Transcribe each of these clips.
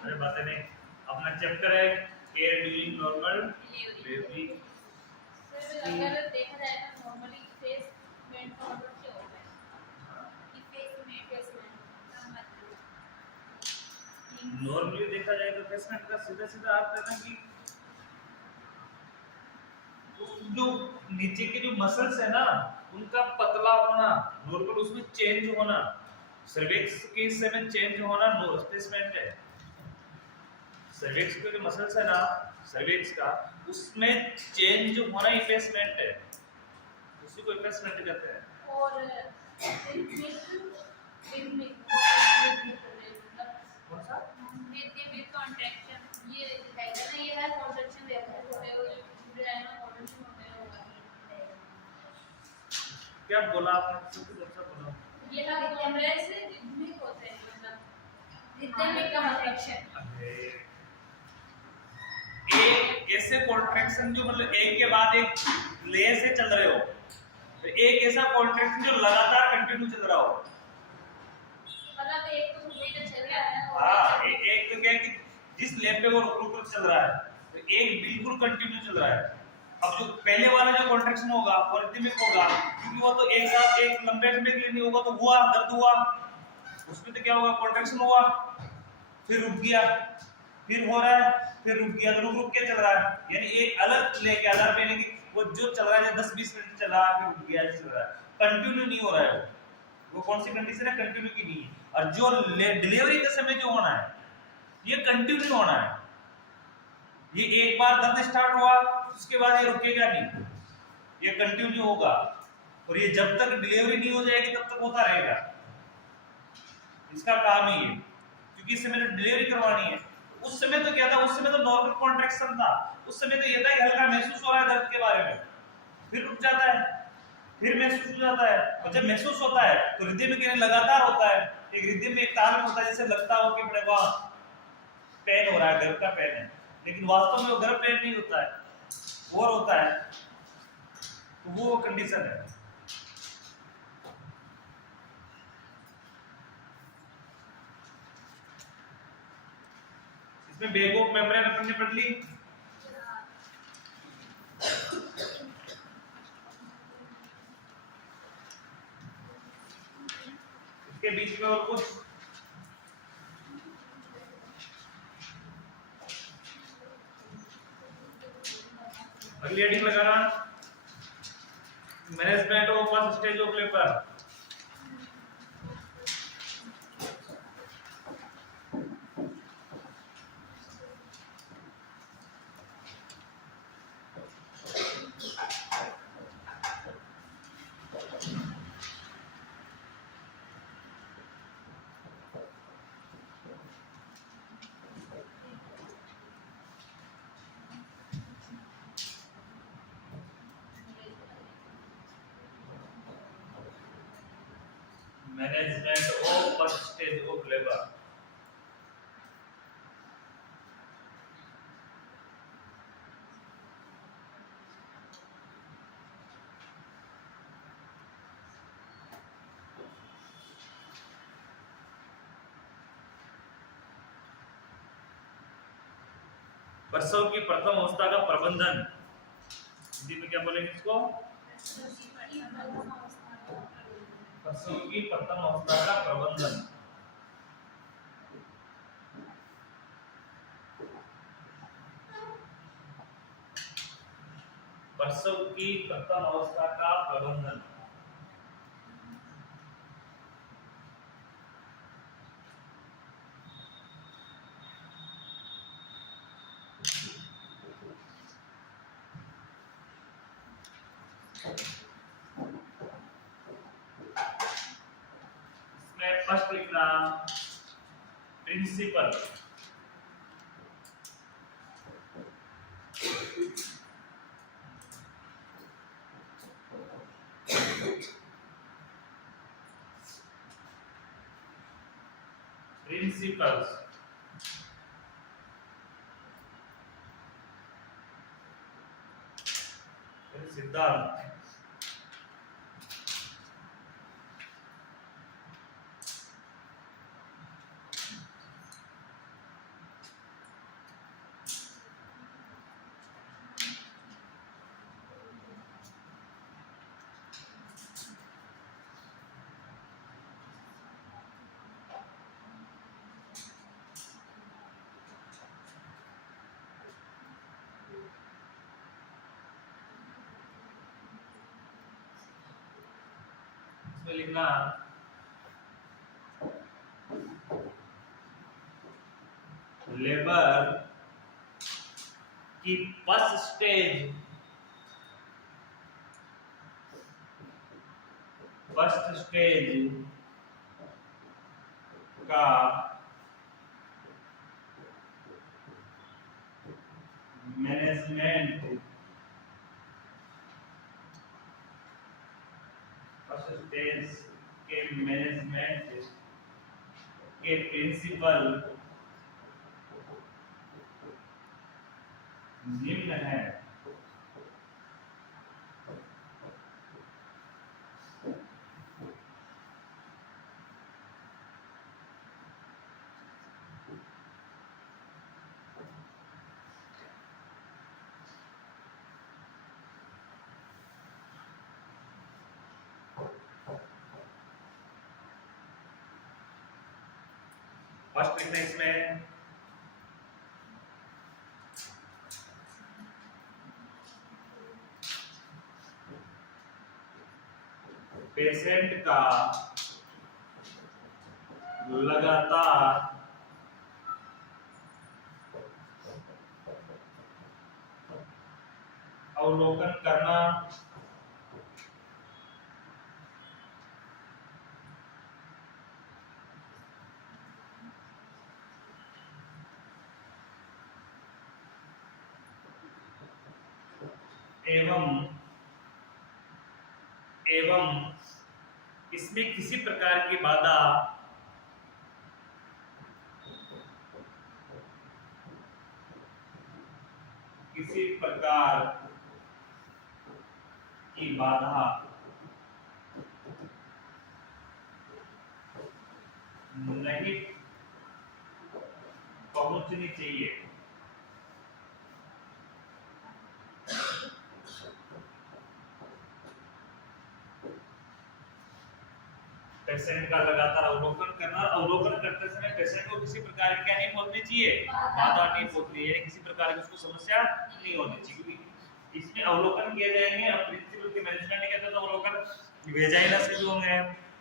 अरे बातें नहीं, अपना चैप्टर है care during normal delivery. Sir अगर देखा जाए तो नॉर्मली फेस मेंट का मतलब क्या होता है कि फेस में का मतलब नॉर्मली देखा जाए तो फेसमेंट का सीधा सीधा अर्थ है ना कि जो नीचे के जो मसल्स है ना उनका पतला होना, नॉर्मल उसमें चेंज होना, सर्विक्स के हिस्से में चेंज होना फेसमेंट है। सर्विक्स के जो मसल्स है ना, सर्विक्स का उसमें चेंज होना ही फेसमेंट है, उसी को फेसमेंट कहते हैं। और कौन सा विद कॉन्ट्रैक्शन ये दिखाएगा ना, ये है कॉन्ट्रैक्शन रहता है थोड़े वो जो है ना कॉन्ट्रैक्शन होते हैं होगा। क्या बोला आपने, सब अच्छा बोला। ये है कॉन्ट्रैक्शन रिदमिक होते हैं, मतलब रिदमिक का कॉन्ट्रैक्शन। एक ऐसे कॉन्ट्रैक्शन जो मतलब एक के बाद एक ले से चल रहे हो, तो एक ऐसा कॉन्ट्रैक्शन जो लगातार कंटिन्यू चल रहा हो। मतलब एक तो महीना चल रहा है और हाँ, एक तो क्या है कि जिस लेप पे वो रुक रुक चल रहा है, तो एक बिल्कुल कंटिन्यू चल रहा है। अब जो पहले वाला जो कॉन्ट्रैक्शन होगा वो रिदमिक होगा, क्योंकि वो तो एक साथ एक लंबे समय के लिए नहीं होगा, तो हुआ दर्द हुआ, उसमें तो क्या होगा कॉन्ट्रैक्शन हुआ, फिर रुक गया, फिर हो रहा है, फिर रुक गया, तो रुक रुक के चल रहा है। यानी एक अलग लेके आधार पे, लेकिन वो जो चल रहा है 10-20 मिनट चला फिर रुक गया, चल रहा है, कंटिन्यू नहीं हो रहा है। वो कौन सी कंडीशन है, कंटिन्यू की नहीं है। और जो डिलीवरी के समय जो होना है ये कंटिन्यू होना है। ये एक बार दर्द स्टार्ट हुआ उसके बाद ये रुकेगा नहीं, ये कंटिन्यू होगा, और ये जब तक डिलीवरी नहीं हो जाएगी तब तक होता रहेगा। इसका काम ही है, क्योंकि इस समय डिलीवरी करवानी है। उस समय तो क्या था, उस समय तो नॉर्मल कॉन्ट्रैक्शन था, उस समय तो ये था कि हल्का महसूस हो रहा है दर्द के बारे में, फिर रुक जाता है, फिर महसूस हो जाता है, और जब महसूस होता है तो रिदम में लगातार होता है, एक रिदम में एक ताल होता है, जैसे लगता हो कि बड़े वाह पेन हो रहा है, गर्भ का पेन है, लेकिन वास्तव में वो गर्भ पेन नहीं होता है, और होता है, तो वो कंडीशन है। इसमें बैक ऑफ मेम्ब्रेन अपन ने पढ़ ली। इसके बीच में और कुछ अगली हेडिंग लगाना, management of first stage of labour. Management of first stage of labour. प्रसव की प्रथम अवस्था का प्रबंधन, हिंदी में क्या बोलेंगे इसको, प्रसव की प्रथम अवस्था का प्रबंधन। प्रसव की प्रथम अवस्था का प्रबंधन। इसमें फर्स्ट लिखना प्रिंसिपल, प्रिंसिपल्स, सिद्धांत। इसमें लिखना लेबर की फर्स्ट स्टेज का मैनेजमेंट के प्रिंसिपल निम्न है। फर्स्ट लिखना इसमें पेशेंट का लगातार अवलोकन करना एवं इसमें किसी प्रकार की बाधा नहीं पहुंचनी चाहिए। पेशेंट का लगातार अवलोकन करना, अवलोकन करते समय पेशेंट को किसी प्रकार की क्या नहीं पहुंचनी चाहिए, बाधा नहीं पहुंचनी, यानी किसी प्रकार की उसको समस्या नहीं होनी चाहिए, क्योंकि इसमें अवलोकन किए जाएंगे। अब प्रिंसिपल के मैनेजमेंट कहते हैं तो अवलोकन वेजाइनस से भी होंगे,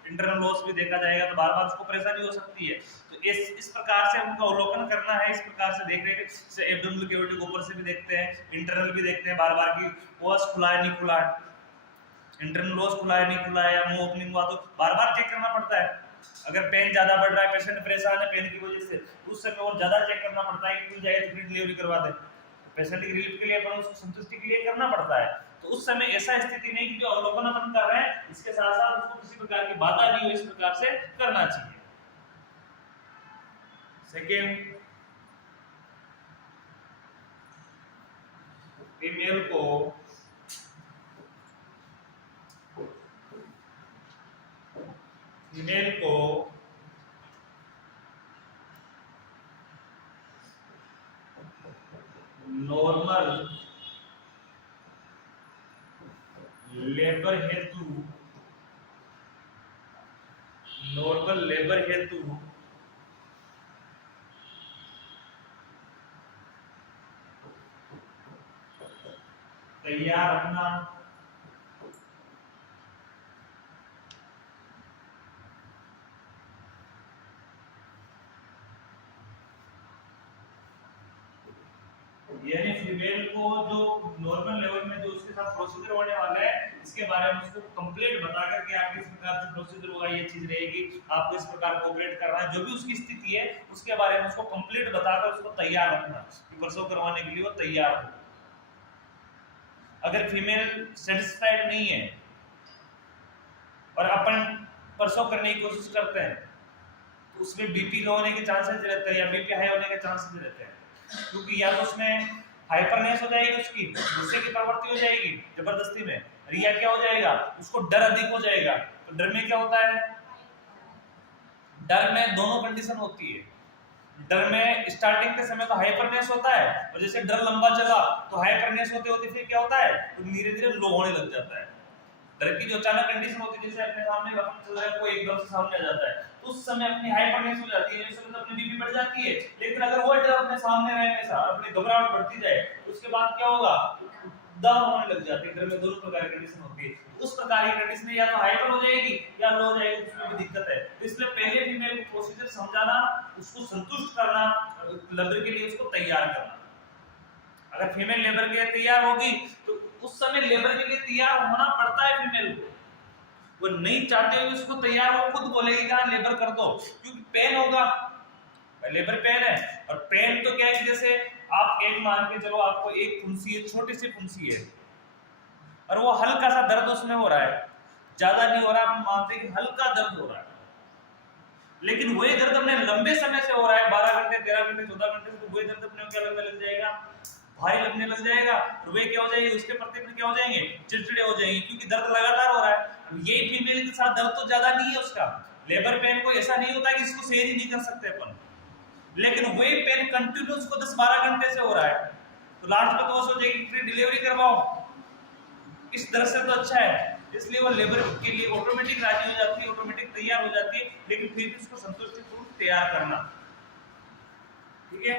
इंटरनल लॉस भी देखा जाएगा, तो बार बार उसको परेशानी हो सकती है। तो इस प्रकार से हमको अवलोकन करना है, इस प्रकार से देख रहे हैं कि एब्डोमिनल कैविटी को ऊपर से भी देखते हैं, इंटरनल भी देखते हैं बार बार की ओस खुला है नहीं खुला है, इंटरनल लॉस खुला है नहीं खुला है, या मुंह ओपनिंग हुआ, तो बार बार चेक करना पड़ता है। अगर पेन ज्यादा बढ़ रहा है, पेशेंट परेशान है पेन की वजह से, तो उस समय और ज्यादा चेक करना पड़ता है कि खुल जाए तो फिर डिलीवरी करवा दे। पेशेंट की रिलीफ के लिए अपन उसको संतुष्टि के लिए करना पड़ता है। तो उस समय ऐसा स्थिति नहीं कि जो अवलोकन अपन कर रहे हैं इसके साथ साथ उसको किसी प्रकार की बाधा नहीं हो, इस प्रकार से करना चाहिए। सेकेंड, फीमेल को नॉर्मल लेबर हेतु तैयार रखना, यानी फीमेल को जो नॉर्मल लेवल में जो उसके साथ प्रोसीजर होने वाला है इसके बारे में उसको कंप्लीट बता करके आप किस प्रकार से प्रोसीजर होगा, ये चीज रहेगी, आपको इस प्रकार कोऑपरेट करना है, जो भी उसकी स्थिति है उसके बारे में उसको कंप्लीट बताकर उसको तैयार रखना कि प्रसव करवाने के लिए वो तैयार हो। अगर फीमेल सेटिस्फाइड नहीं है और अपन प्रसव करने की कोशिश करते हैं तो उसमें बीपी लो होने के चांसेस रहते हैं या बीपी हाई होने के चांसेस रहते हैं, क्योंकि या तो उसमें हाइपरनेस हो जाएगी, उसकी गुस्से की प्रवृत्ति हो जाएगी जबरदस्ती में, या क्या हो जाएगा उसको डर अधिक हो जाएगा। तो डर में क्या होता है, डर में दोनों कंडीशन होती है। डर में स्टार्टिंग के समय तो हाइपरनेस होता है और जैसे डर लंबा चला तो हाइपरनेस होते होते फिर क्या होता है तो धीरे धीरे लो होने लग जाता है। डर की जो अचानक कंडीशन होती है, जैसे अपने सामने अपन चल रहा है कोई एकदम से सामने आ जाता है तो उस समय अपनी हाइपरनेस हो जाती है, उस समय तो अपनी बीपी बढ़ जाती है। लेकिन अगर वो डर अपने सामने रहने से अपनी घबराहट बढ़ती जाए उसके बाद क्या होगा, डाउन होने लग जाती है, इंटर में दोनों प्रकार की कंडीशन होती है। उस प्रकार की कंडीशन या तो हाइपर हो जाएगी या लो हो जाएगी, उसमें भी दिक्कत है। तो इसलिए पहले फीमेल को प्रोसीजर समझाना, उसको संतुष्ट करना, लेबर के लिए उसको तैयार करना। अगर फीमेल लेबर के लिए तैयार होगी तो उस समय लेबर के लिए तैयार होना पड़ता है फीमेल को। वो नहीं चाहते हुए उसको तैयार, वो खुद बोलेगी कि लेबर कर दो, क्योंकि पेन होगा, लेबर पेन है। और पेन तो क्या है कि जैसे आप एक मान के चलो आपको एक फुंसी है, छोटी सी फुंसी है और वो हल्का सा दर्द उसमें हो रहा है, ज्यादा नहीं हो रहा, आप मानते हैं कि हल्का दर्द हो रहा है, लेकिन वही दर्द अपने लंबे समय से हो रहा है, 12 घंटे 13 घंटे 14 घंटे से, तो वही दर्द अपने क्या लगने लग जाएगा, भारी लगने लग जाएगा। और वे क्या हो जाएगी, उसके प्रति अपने क्या हो जाएंगे, चिड़चिड़े हो जाएंगे, क्योंकि दर्द लगातार हो रहा है। अब ये फीमेल के साथ दर्द तो ज्यादा नहीं है उसका, लेबर पेन को ऐसा नहीं होता कि इसको सहन ही नहीं कर सकते अपन, लेकिन वही पेन कंटिन्यू उसको 10-12 घंटे से हो रहा है, तो लास्ट में तो वो सोचेगी कि डिलीवरी करवाओ, इस तरह से तो अच्छा है। इसलिए वो लेबर के लिए ऑटोमेटिक राजी हो जाती है, ऑटोमेटिक तैयार हो जाती है, लेकिन फिर भी उसको संतुष्टिपूर्वक तैयार करना। ठीक है,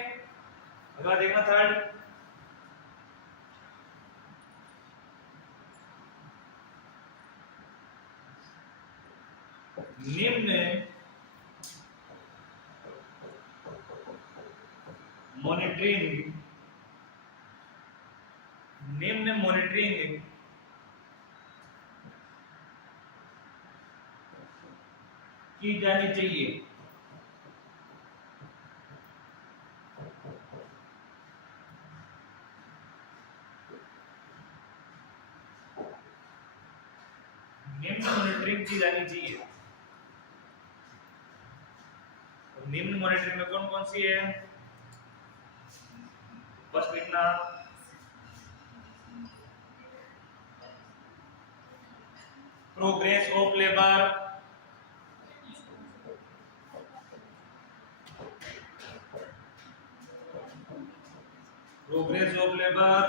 अगला देखना थर्ड, निम्न मॉनिटरिंग की जानी चाहिए। निम्न मॉनिटरिंग की जानी चाहिए। निम्न मॉनिटरिंग में कौन कौन सी है, बस लिखना, progress of labour, progress of labour,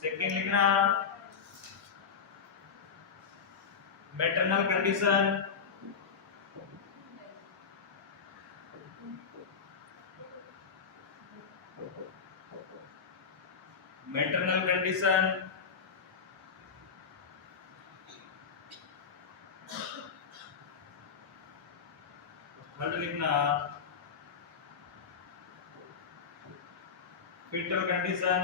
second लिखना maternal condition, maternal condition, third लिखना fetal condition,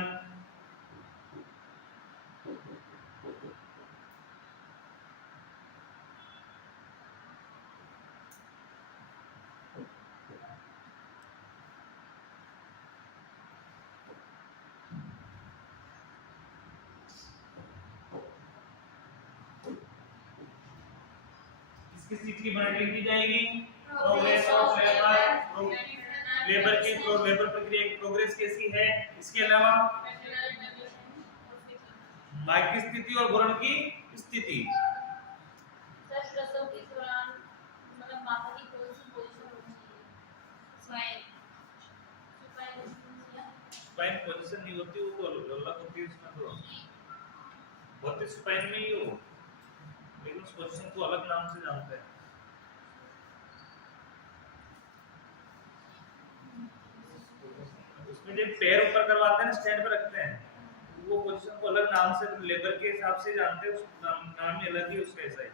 किस चीज की मॉनिटरिंग की जाएगी, प्रोग्रेस ऑफ लेबर, लेबर की लेबर प्रक्रिया की प्रोग्रेस कैसी है, इसके अलावा मां की स्थिति और भ्रूण की स्थिति, सर प्रसव के दौरान मतलब माता की कौन सी पोजीशन होनी चाहिए, स्पाइन पोजीशन नहीं होती, वो तो अलग होती है, उसमें तो बहुत स्पाइन में ही हो, लेकिन उस पोजीशन को अलग नाम से जानते हैं। उसमें जब पैर ऊपर करवाते हैं ना, स्टैंड पे रखते हैं, वो पोजीशन को अलग नाम से लेबर के हिसाब से जानते हैं, उस नाम ही अलग ही उसका ऐसा है।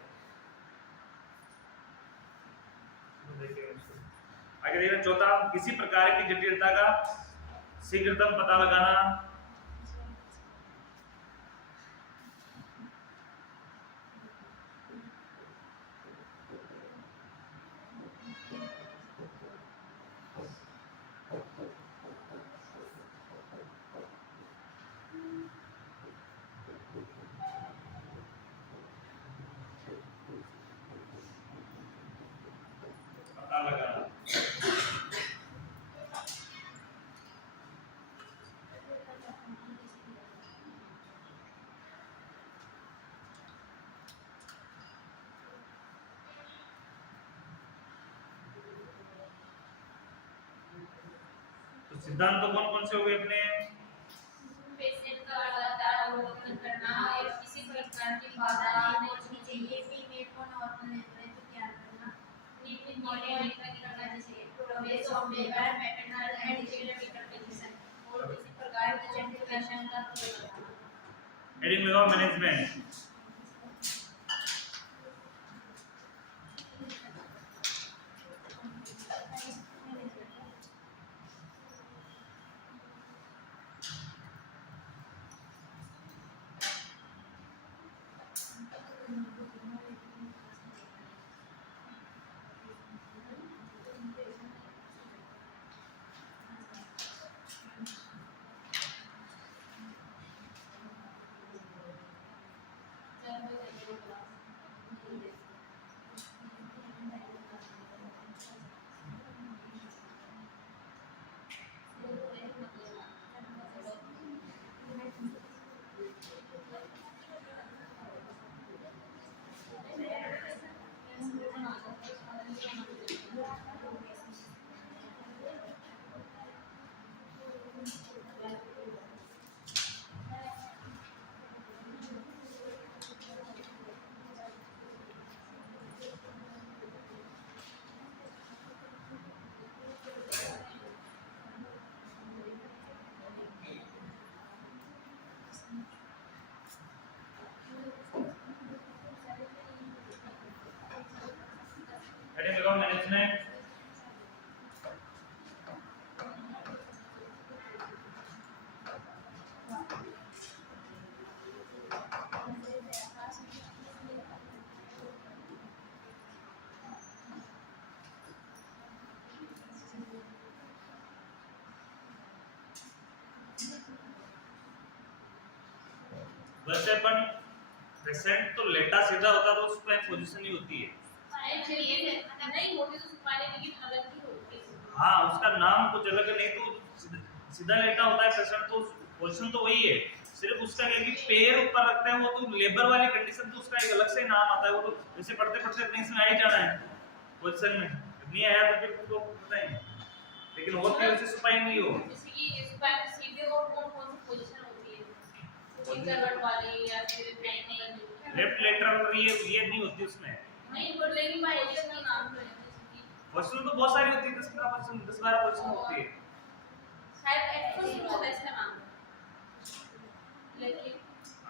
आगे देखिए चौथा, किसी प्रकार की जटिलता का शीघ्रतम पता लगाना, पता लगाना। तो सिद्धांत तो कौन कौन से हो गए अपने, पेशेंट का लगातार अवलोकन करना और किसी प्रकार की बाधा नहीं होनी चाहिए, फीमेल को नॉर्मल टेम्परेचर तैयार करना, नीट मॉनिटरिंग करना चाहिए, progress of labour, maternal and foetal condition और किसी प्रकार की जटिल पेशेंट का तो बताना। हेडिंग लगाओ मैनेजमेंट। हेडिंग लगाओ मैनेजमेंट। वैसे अपन पेशेंट तो लेटा सीधा होता तो उसमें पोजीशन ही होती है। नहीं होती तो सुपारी लेकिन अलग ही होती है। हाँ उसका नाम कुछ अलग है, नहीं तो सीधा लेटा होता है पेशेंट तो पोजीशन तो वही है, सिर्फ उसका क्या कि पैर ऊपर रखते हैं वो तो लेबर वाली कंडीशन, तो उसका एक अलग से नाम आता है, वो तो जैसे पढ़ते पढ़ते अपने इसमें आ ही जाना है पोजीशन में, नहीं आया तो फिर तो पता ही नहीं, लेकिन होती है उसे सुपाई नहीं हो। जैसे कि सुपारी सीधे और कौन सी पोजीशन होती है, इंटरवर्ट वाली या फिर नहीं लेफ्ट लेटरल ये नहीं होती उसमें। नहीं पर लेकिन पोजीशन का नाम तो है पोजीशन तो बहुत सारी होती है, 10-12 पोजीशन होती है, शायद एट फर्स्ट होता है इसका नाम, लेकिन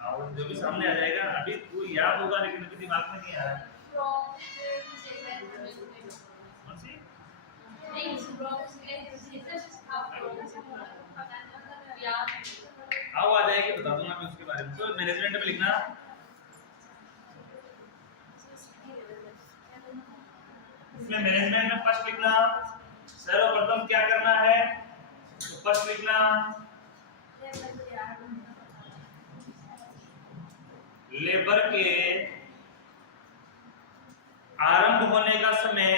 और जो भी सामने आ जाएगा अभी वो याद होगा लेकिन अभी दिमाग में नहीं आ रहा है। कौन सी? नहीं आओ आ जाएगी, बता दूंगा मैं उसके बारे में। तो मैनेजमेंट में लिखना, इसमें मैनेजमेंट में फर्स्ट लिखना सर्वप्रथम क्या करना है, तो फर्स्ट लिखना लेबर के आरंभ होने का समय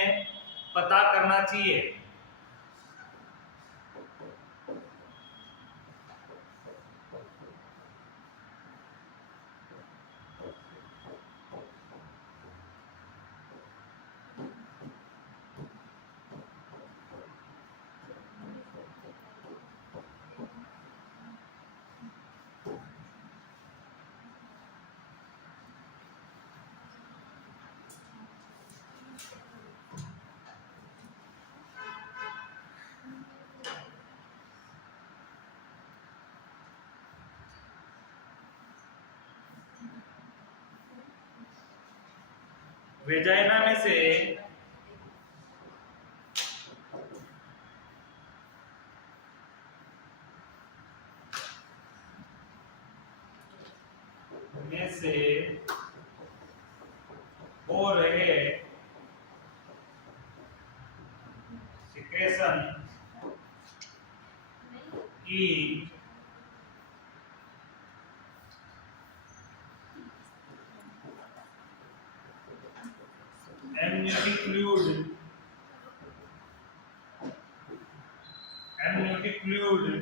पता करना चाहिए। वेजाइना में से हो रहे सिक्रेशन की amniotic fluid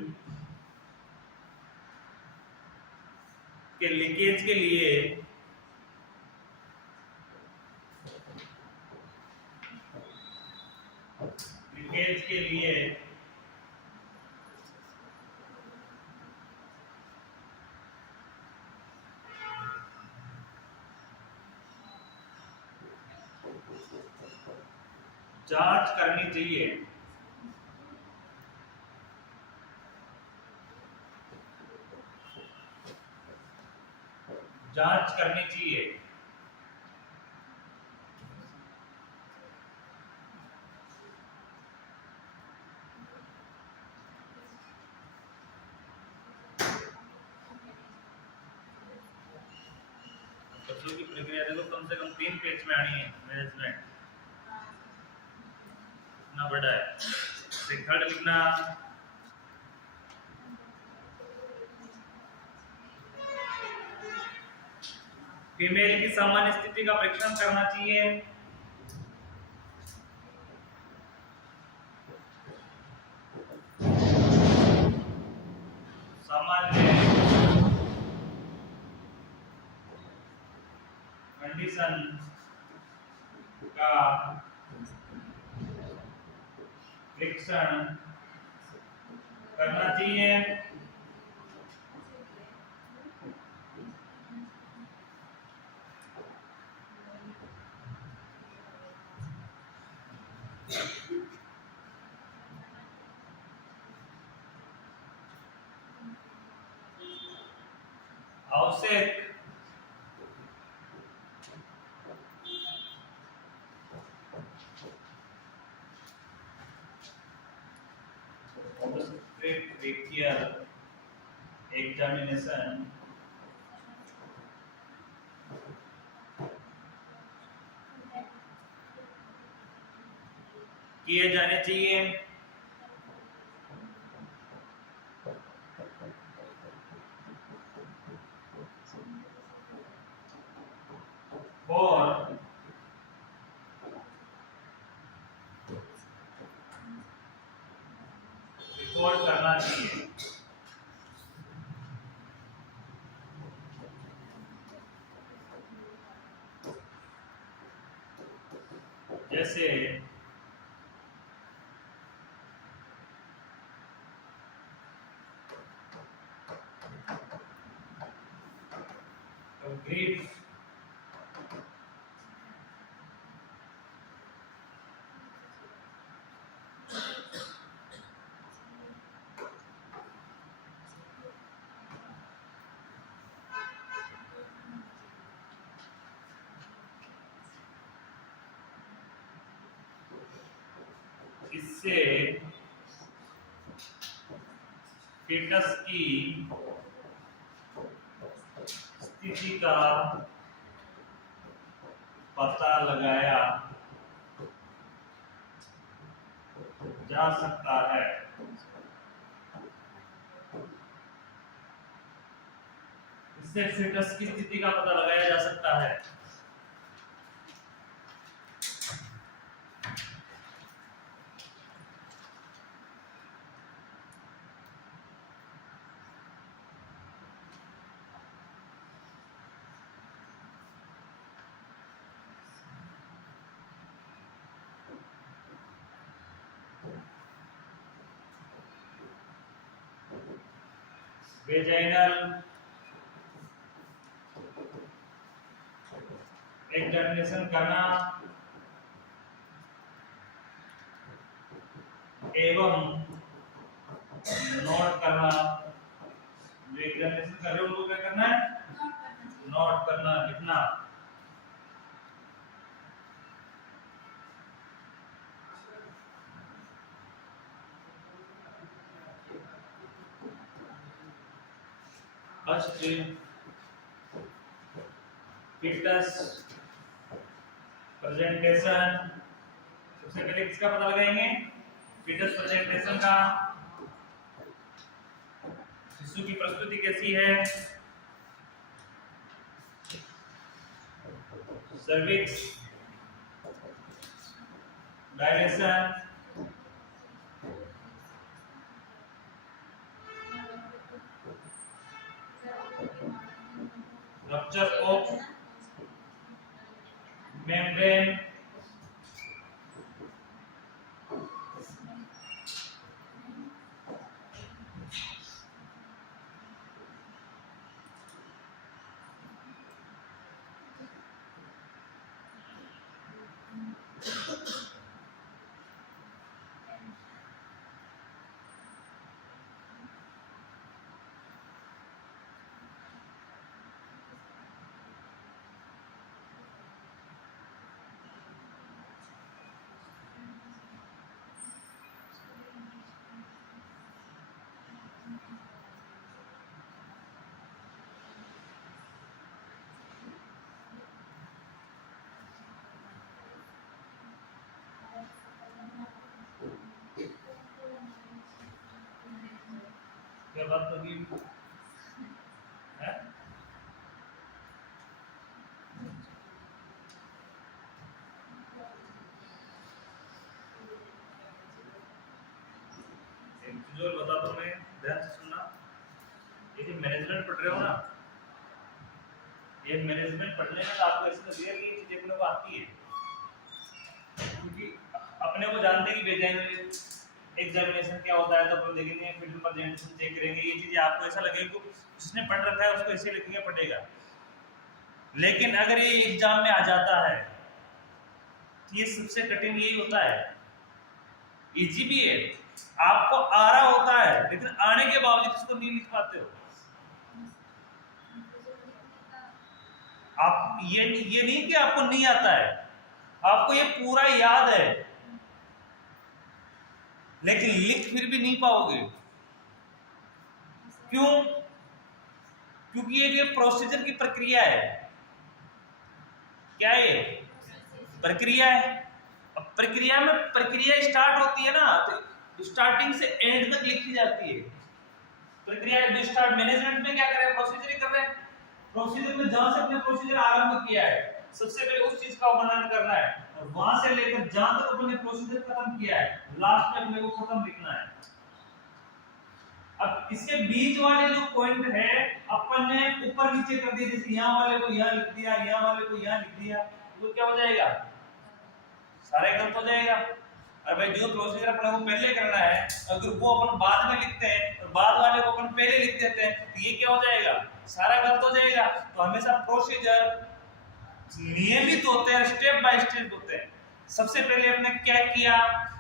के लीकेज के लिए जांच करनी चाहिए। जांच करनी चाहिए। बच्चों की प्रक्रिया देखो कम से कम 3 पेज में आनी है। मैनेजमेंट इतना बड़ा है। थर्ड लिखना, फीमेल की सामान्य स्थिति का परीक्षण करना चाहिए। सामान्य कंडीशन का परीक्षण करना चाहिए। आवश्यक एग्जामिनेशन किए जाने चाहिए। और रिकॉर्ड करना चाहिए। जैसे ग्रीफ इससे फीटस की स्थिति का पता लगाया जा सकता है। इससे फीटस की स्थिति का पता लगाया जा सकता है। वेजाइनल एग्जामिनेशन करना एवं नोट करना। जो एग्जामिनेशन कर रहे हो उनको क्या करना है? नोट करना, लिखना। First fitness presentation. सबसे पहले किसका पता लगाएंगे? फिटनेस प्रेजेंटेशन का। शिशु की प्रस्तुति कैसी है? Cervix dilation, rupture of membrane, बात तो की है। एक चीज और बता दूं मैं, ध्यान से सुनना। ये जो मैनेजमेंट पढ़ रहे हो ना, ये मैनेजमेंट पढ़ने में तो आपको ऐसे लगेगा कि ये चीजें अपने को आती है, क्योंकि अपने को जानते हैं कि बेजाइन एग्जामिनेशन क्या होता है, तो अपन देखेंगे फिल्म प्रेजेंटेशन चेक करेंगे, ये चीजें आपको ऐसा लगेगा कि उसने पढ़ रखा है उसको ऐसे लिखने पड़ेगा। लेकिन अगर ये एग्जाम में आ जाता है तो ये सबसे कठिन यही होता है। इजी भी है, आपको आ रहा होता है, लेकिन आने के बावजूद इसको नहीं लिख पाते हो आप। ये नहीं कि आपको नहीं आता है, आपको ये पूरा याद है, लेकिन लिख फिर भी नहीं पाओगे। क्यों? क्योंकि ये प्रोसीजर की प्रक्रिया है। क्या है? प्रक्रिया है। अब प्रक्रिया में प्रक्रिया स्टार्ट होती है ना, तो स्टार्टिंग से एंड तक लिखी जाती है प्रक्रिया। जो स्टार्ट मैनेजमेंट में क्या कर रहे हैं, प्रोसीजर ही कर रहे हैं। प्रोसीजर में जहां से अपने प्रोसीजर आरंभ किया है, सबसे पहले उस चीज का वर्णन करना है, और वहां से लेकर जहां तक अपने प्रोसीजर खत्म किया है, लास्ट में अपने को खत्म लिखना है। अब इसके बीच वाले जो पॉइंट है अपन ने ऊपर नीचे कर दिए, जैसे यहाँ वाले को यहाँ लिख दिया, यहाँ वाले को यहाँ लिख दिया, तो क्या हो जाएगा? सारे गलत हो जाएगा। और भाई जो प्रोसीजर अपने को पहले करना है, अगर वो अपन बाद में लिखते हैं और बाद वाले को अपन पहले लिख देते हैं, तो ये क्या हो जाएगा? सारा गलत हो जाएगा। तो हमेशा प्रोसीजर नियमित होते हैं, स्टेप बाय स्टेप होते हैं। सबसे पहले आपने क्या किया,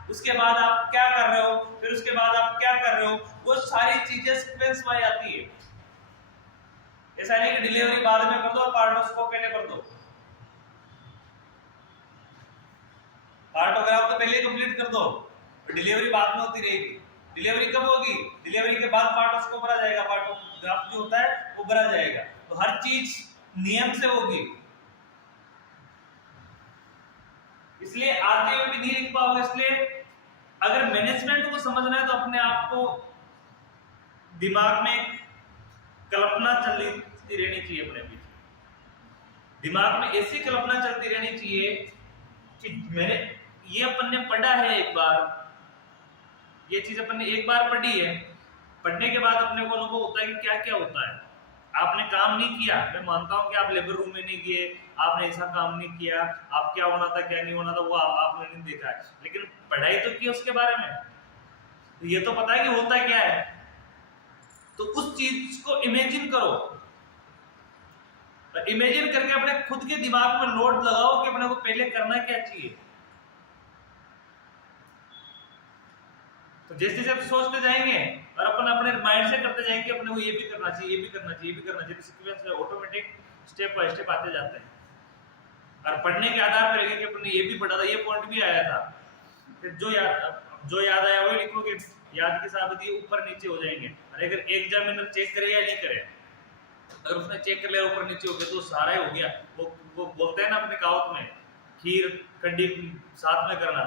उसके बाद आप क्या कर रहे हो, फिर उसके बाद आप क्या कर रहे हो, वो सारी चीजें सीक्वेंस में आती है। ऐसा नहीं कि डिलीवरी बाद में कर दो, पार्ट को पहले कर दो। पार्टोग्राफ तो पहले कंप्लीट कर दो, डिलीवरी बाद में होती रहेगी। डिलीवरी कब होगी? डिलीवरी के बाद पार्ट उसको भरा जाएगा, पार्टोग्राफ जो होता है वो भरा जाएगा। तो हर चीज नियम से होगी, इसलिए आते हुए भी नहीं लिख पाओगे। इसलिए अगर मैनेजमेंट को समझना है तो अपने आप को दिमाग में कल्पना चलती रहनी चाहिए, अपने पीछे दिमाग में ऐसी कल्पना चलती रहनी चाहिए कि मैंने ये अपन ने पढ़ा है एक बार, ये चीज अपन ने एक बार पढ़ी है, पढ़ने के बाद अपने को अनुभव होता है कि क्या क्या होता है। आपने काम नहीं किया, मैं मानता हूं कि आप लेबर रूम में नहीं गए, आपने ऐसा काम नहीं किया, आप क्या होना था क्या नहीं होना था वो आपने नहीं देखा है, लेकिन पढ़ाई तो की उसके बारे में, तो ये तो पता है कि होता क्या है। तो उस चीज को इमेजिन करो, इमेजिन करके अपने खुद के दिमाग में लोड लगाओ कि अपने को पहले करना क्या चाहिए। तो जैसे जैसे सोचते जाएंगे और अपन अपने माइंड से करते जाएंगे, अपने को ये भी करना चाहिए, ये भी करना चाहिए, ये भी करना चाहिए, सीक्वेंस में ऑटोमेटिक स्टेप बाय स्टेप आते जाते हैं। और पढ़ने के आधार पर कि अपने ये भी पढ़ा था, ये पॉइंट भी आया था, फिर जो याद आया वही लिखोगे। याद की साबिती ऊपर नीचे हो जाएंगे। और अगर एग्जामिनर चेक करे या नहीं करे, अगर उसने चेक कर लिया ऊपर नीचे हो गया तो सारा ही हो गया। वो बोलते हैं ना अपने कहावत में, खीर कड्डी साथ में करना,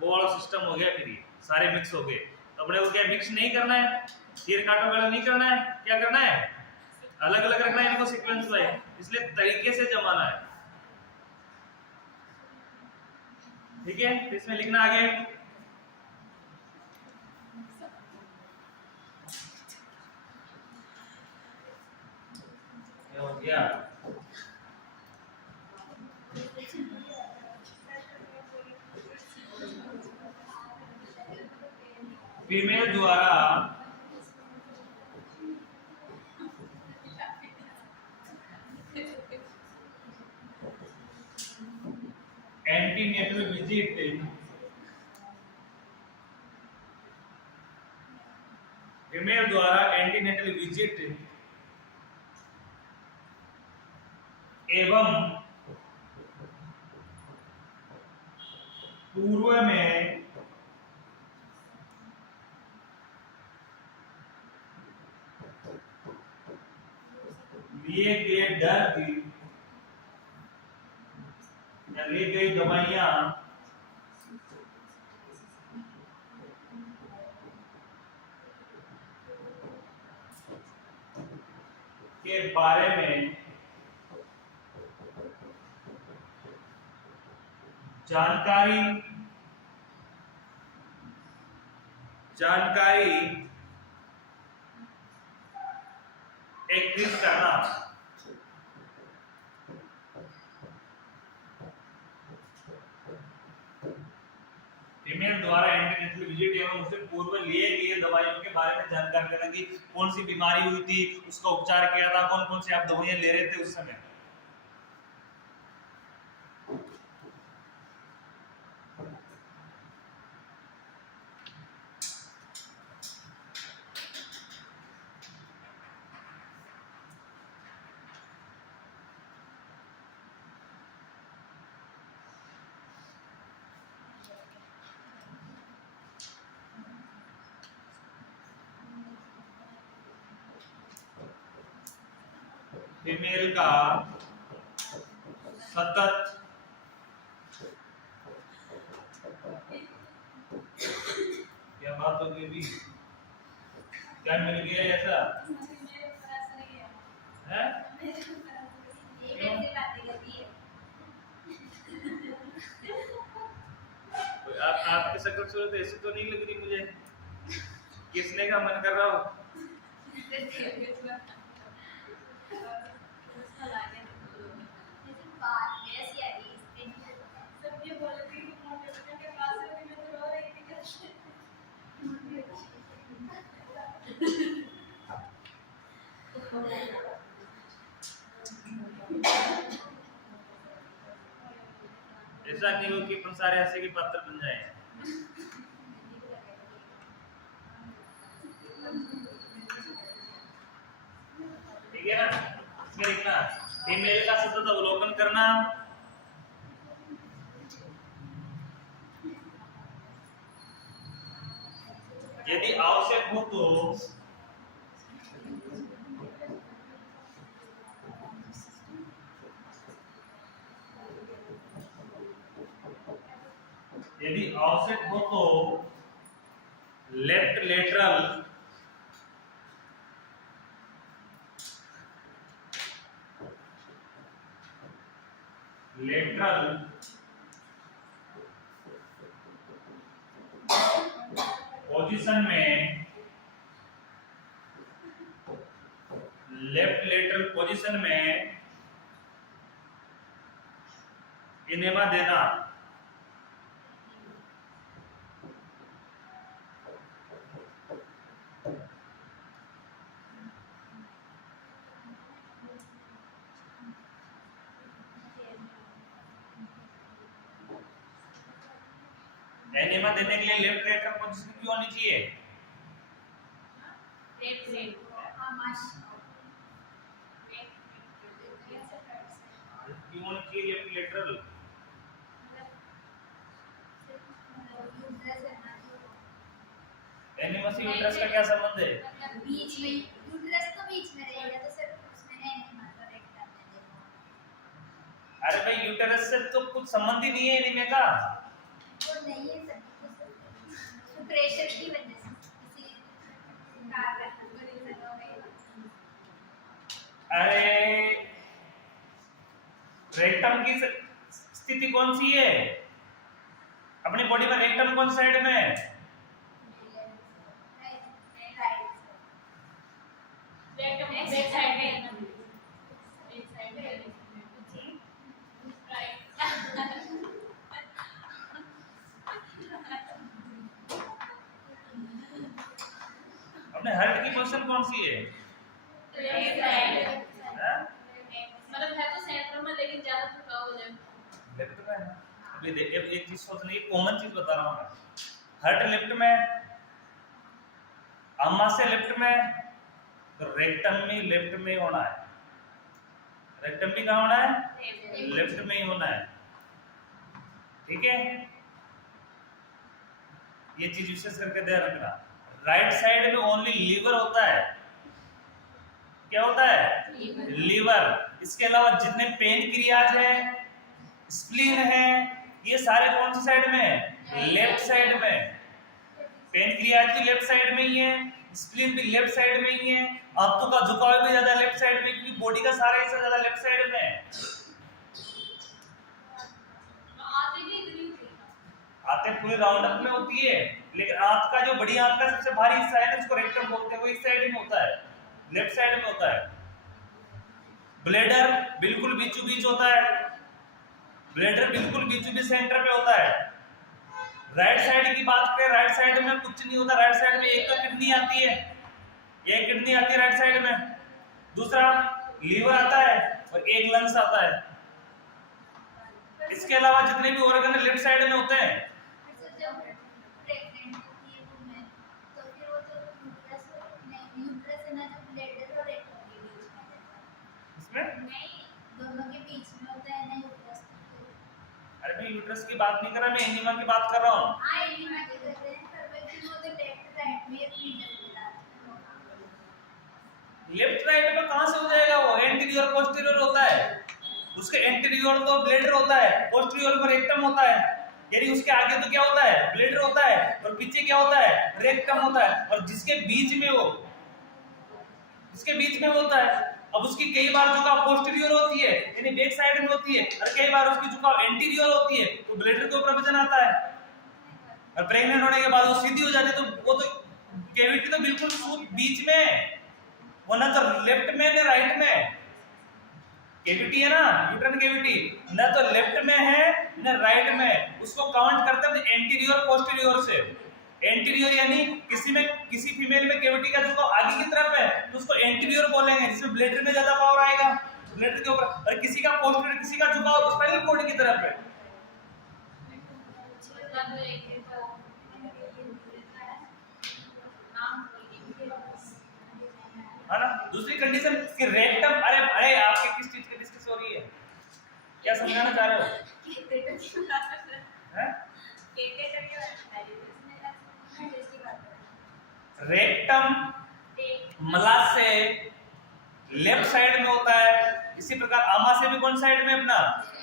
वो वाला सिस्टम हो गया। फिर ये सारे मिक्स हो गए। अपने को क्या मिक्स नहीं करना है, खीर काटो वाला नहीं करना है, क्या करना है? अलग अलग रखना है इनको सीक्वेंस में, इसलिए तरीके से जमाना है। ठीक है, तो इसमें लिखना आगे। क्या हो गया? फीमेल द्वारा एंटीनेटल विजिट एवं पूर्व में लिए गए ड्रग या ली गई दवाइयां के बारे में जानकारी एकत्रित करना। फीमेल द्वारा एंटीनेटल विजिट एवं उससे पूर्व लिए गए दवाइयों के बारे में जानकारी देना कि कौन सी बीमारी हुई थी, उसका उपचार किया था, कौन कौन सी आप दवाइयां ले रहे थे उस समय। फीमेल का सतत क्या बात हो गई, क्या मिल गया ऐसा है? आपकी शक्ल सूरत ऐसी तो नहीं लग रही मुझे, किसने का मन कर रहा हो? ऐसा नहीं हो कि अपन सारे ऐसे के पात्र बन जाए। ठीक है ना? इसमें लिखना फीमेल का सतत अवलोकन करना, यदि आवश्यक हो तो लेफ्ट लेटरल पोजीशन में इनेमा देना। एनेमा देने के लिए लेफ्ट लेटरल पोजीशन क्यों होनी चाहिए? क्यों होनी चाहिए लेफ्ट लेटरल? एनेमा से यूट्रस का क्या संबंध है? बीच में यूट्रस तो बीच में रहेगा तो सर उसमें है नहीं मतलब एक करने देखो। अरे भाई यूट्रस से तो कुछ संबंध ही नहीं है एनीमिया का। वो नहीं है सर, तो प्रेशर की वजह से किसी कारण रीजन हो गई। अरे रेक्टम की स्थिति कौन सी है? अपनी बॉडी में रेक्टम कौन साइड में है? बैक साइड में अपने हार्ट की पोजीशन कौन सी है? मतलब है तो सेंटर में लेकिन ज्यादा झुकाव हो जाए। लेफ्ट में है। अभी देखिए एक चीज सोचनी है, कॉमन चीज बता रहा हूं मैं। हार्ट लेफ्ट में, अम्मा से लेफ्ट में, तो रेक्टम भी लेफ्ट में होना है। रेक्टम भी कहाँ होना है? लेफ्ट में ही होना है। ठीक है, ये चीज विशेष करके ध्यान रखना। राइट साइड में ओनली लीवर होता है। क्या होता है? लीवर। इसके अलावा जितने पेनक्रियाज है, स्प्लीन है, ये सारे कौन सी साइड में है? लेफ्ट साइड में। पेनक्रियाज भी लेफ्ट साइड में ही है, स्प्लीन भी लेफ्ट साइड में ही है, हाथों का झुकाव भी ज्यादा लेफ्ट साइड में, क्योंकि बॉडी का सारा हिस्सा ज्यादा लेफ्ट साइड में है। आते पूरी राउंड अप में होती है, लेकिन आंत का जो बड़ी आंत का सबसे भारी हिस्सा है ना, जिसको रेक्टम बोलते हैं, वो इस साइड में होता है, लेफ्ट साइड में होता है। ब्लैडर बिल्कुल बीचों बीच होता है, ब्लैडर बिल्कुल बीचों बीच सेंटर पे होता है। राइट साइड की बात करें, राइट साइड में कुछ नहीं होता, राइट साइड में एक तो किडनी आती है, एक किडनी आती है राइट साइड में, दूसरा लीवर आता है और एक लंग्स आता है। इसके अलावा जितने भी ऑर्गन लेफ्ट साइड में होते हैं। दोनों के बीच में होता है ना यूट्रस। अरे मैं यूट्रस की बात नहीं कर रहा, मैं एनीमा की बात कर रहा हूँ। हाँ एनीमा की करते हैं, पर वैसे वो तो लेफ्ट राइट में लेफ्ट राइट में कहां से हो जाएगा, वो एंटीरियर पोस्टीरियर होता है, उसके एंटीरियर तो ब्लैडर होता है, पोस्टीरियर में रेक्टम होता है, यानी उसके आगे तो क्या होता है, ब्लैडर होता है, और पीछे क्या होता है, रेक्टम होता है, और जिसके बीच में वो होता है। अब उसकी कई बार झुकाव पोस्टीरियर होती है, यानी बैक साइड में होती है, और कई बार उसकी झुकाव एंटीरियर होती है, तो ब्लैडर के ऊपर वजन आता है। और प्रेग्नेंट होने के बाद वो सीधी हो जाती है, तो वो तो कैविटी तो बिल्कुल बीच में है, वो ना तो लेफ्ट में ना राइट में। कैविटी है ना, यूट्रन कैविटी ना तो लेफ्ट में है ना राइट में, उसको काउंट करते हैं एंटीरियर पोस्टीरियर से। एंटीरियर यानी किसी फीमेल में कैविटी का झुकाव आगे की तरफ है तो उसको एंटीरियर बोलेंगे, जिसमें ब्लैडर में ज्यादा पावर आएगा ब्लैडर के ऊपर, और किसी का पोस्टीरियर, किसी का झुकाव स्पाइनल कॉर्ड की तरफ है। है ना। दूसरी कंडीशन कि रेक्टम, अरे आपके किस चीज की डिस्कस हो रही है, क्या समझाना चाह रहे हो? रेक्टम मलाशय लेफ्ट साइड में होता है, इसी प्रकार आमाशय भी कौन साइड में, अपना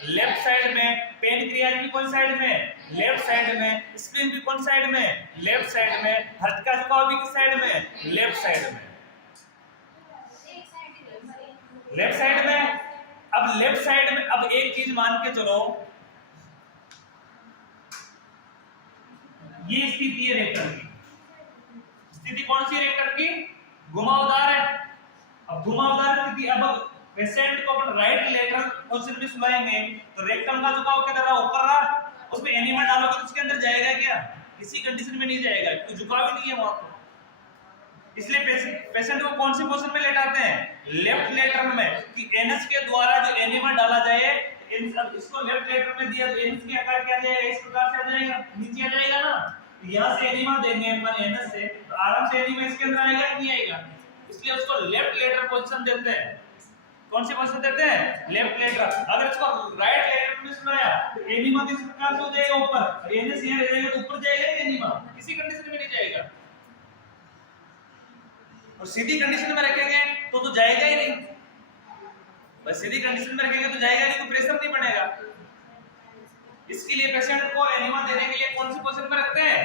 लेफ्ट साइड में, पेनक्रियाज भी कौन साइड में, लेफ्ट साइड में, स्प्लीन भी कौन साइड में, लेफ्ट साइड में, हार्ट का झुकाव भी किस साइड में, लेफ्ट साइड में, लेफ्ट साइड में। अब लेफ्ट साइड में, अब एक चीज मान के चलो, ये स्थिति है रेक्टम की, स्थिति कौन सी रेक्टम की, घुमावदार है। अब घुमावदार स्थिति, अब पेशेंट को अपन राइट लेटरल पोजीशन में सुलाएंगे तो रेक्टम का झुकाव किधर रहा, ऊपर रहा, उसमें एनिमा डालोगे तो उसके अंदर जाएगा क्या, किसी कंडीशन में नहीं जाएगा, क्योंकि झुकाव ही नहीं है वहां पर। इसलिए पेशेंट को कौन सी पोजीशन में लेटाते हैं, लेफ्ट लेटरल में, कि एनएस के द्वारा जो एनिमा डाला जाए, इसको लेफ्ट लेटरल में दिया तो एनएस के आकार क्या जाएगा, इस प्रकार से आ जाएगा, नीचे आ जाएगा ना। तो यहाँ से एनिमा देंगे अपन एनएस से, तो आराम से एनिमा इसके अंदर आएगा कि नहीं आएगा, इसलिए उसको लेफ्ट लेटरल पोजीशन देते हैं। कौन सी पोजीशन देते हैं, लेफ्ट लेटरल। अगर इसको राइट लेटरल में सुनाया तो एनिमा इस प्रकार से हो जाएगा ऊपर, एनएस यहाँ रहेगा तो ऊपर जाएगा एनिमा, किसी कंडीशन में नहीं जाएगा। और सीधी कंडीशन में रखेंगे तो जाएगा ही नहीं, बस सीधी कंडीशन में रखेंगे तो जाएगा नहीं, तो प्रेशर नहीं बनेगा। इसके लिए पेशेंट को एनिमा देने के लिए कौन सी पोजीशन में रखते हैं,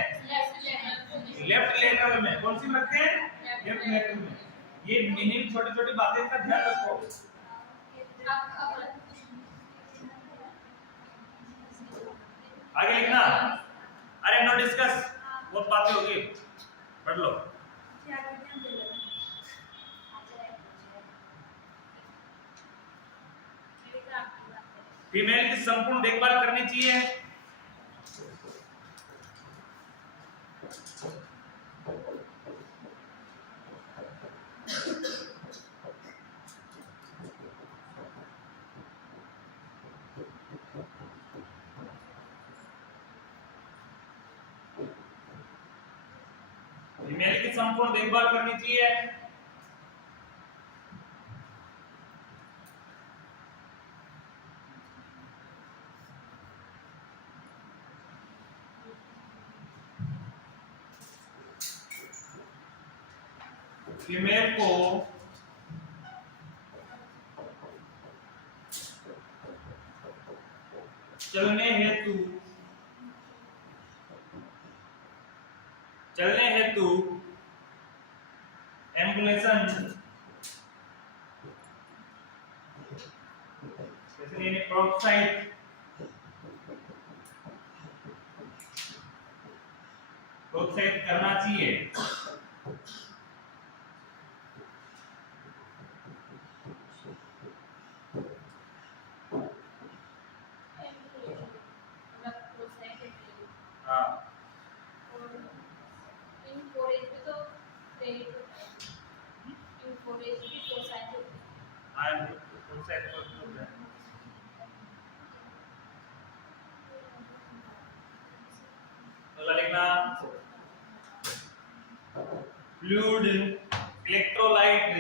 लेफ्ट लेटरल में। कौन सी में रखते हैं, लेफ्ट लेटरल में। ये मिनिमम छोटी छोटी बातें का ध्यान रखो। आगे लिखना, अरे नो डिस्कस, बहुत बातें होगी, पढ़ लो। फीमेल की संपूर्ण देखभाल करनी चाहिए, फीमेल की संपूर्ण देखभाल करनी चाहिए। फीमेल को चलने हेतु एम्बुलेशन यानी प्रोक्साइड प्रोत्साहित करना चाहिए। हाँ हाँ प्रोत्साहित करता है। तो लिखना फ्लूइड इलेक्ट्रोलाइट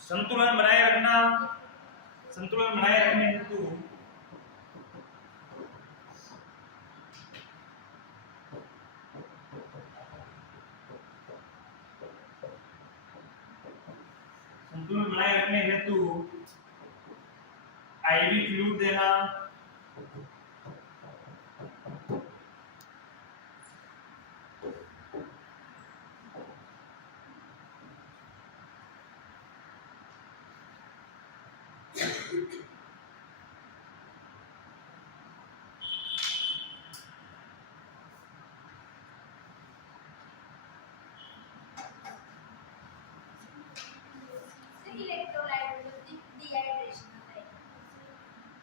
संतुलन बनाए रखने हेतु आईवी फ्लूइड देना,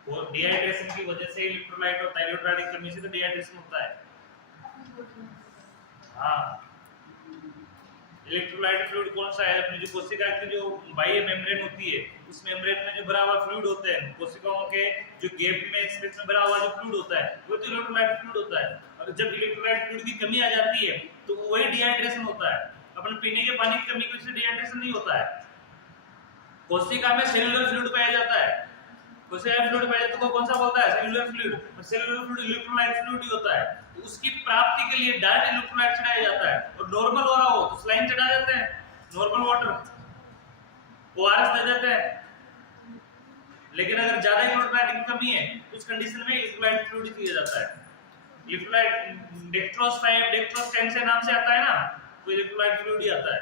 और डिहाइड्रेशन की वजह से इलेक्ट्रोलाइट और थायरोइड की कमी से तो डिहाइड्रेशन होता है। हाँ इलेक्ट्रोलाइट फ्लूइड कौन सा है? अपनी जो कोशिका की जो बाह्य मेम्ब्रेन होती है, उस मेम्ब्रेन में जो भरा हुआ फ्लूइड होता है, कोशिकाओं के जो गैप में स्पेस में भरा हुआ जो फ्लूइड होता है, वो तो इलेक्ट्रोलाइट फ्लूइड होता है। और जब इलेक्ट्रोलाइट फ्लूइड की कमी आ जाती है तो वही डिहाइड्रेशन होता है। अपन पीने के पानी की कमी की वजह से डिहाइड्रेशन नहीं होता है। कोशिका में सेलुलर फ्लूइड पाया जाता है, कोशिका फ्लूइड पाया जाता है तो कौन सा बोलता है? Cellular fluid. और सेलुलर फ्लूइड इलेक्ट्रोलाइट फ्लूइड ही होता है। तो उसकी प्राप्ति के लिए डायरेक्ट इलेक्ट्रोलाइट चढ़ाया जाता है। और नॉर्मल हो रहा हो तो सलाइन चढ़ा देते हैं, नॉर्मल वाटर ओआरएस दे देते हैं। लेकिन अगर ज्यादा इलेक्ट्रोलाइट की कमी है तो उस कंडीशन में इलेक्ट्रोलाइट फ्लूइड दिया जाता है। इलेक्ट्रोलाइट डेक्स्ट्रोज 5 डेक्स्ट्रोज 10 से नाम से आता है ना, तो इलेक्ट्रोलाइट फ्लूइड ही आता है।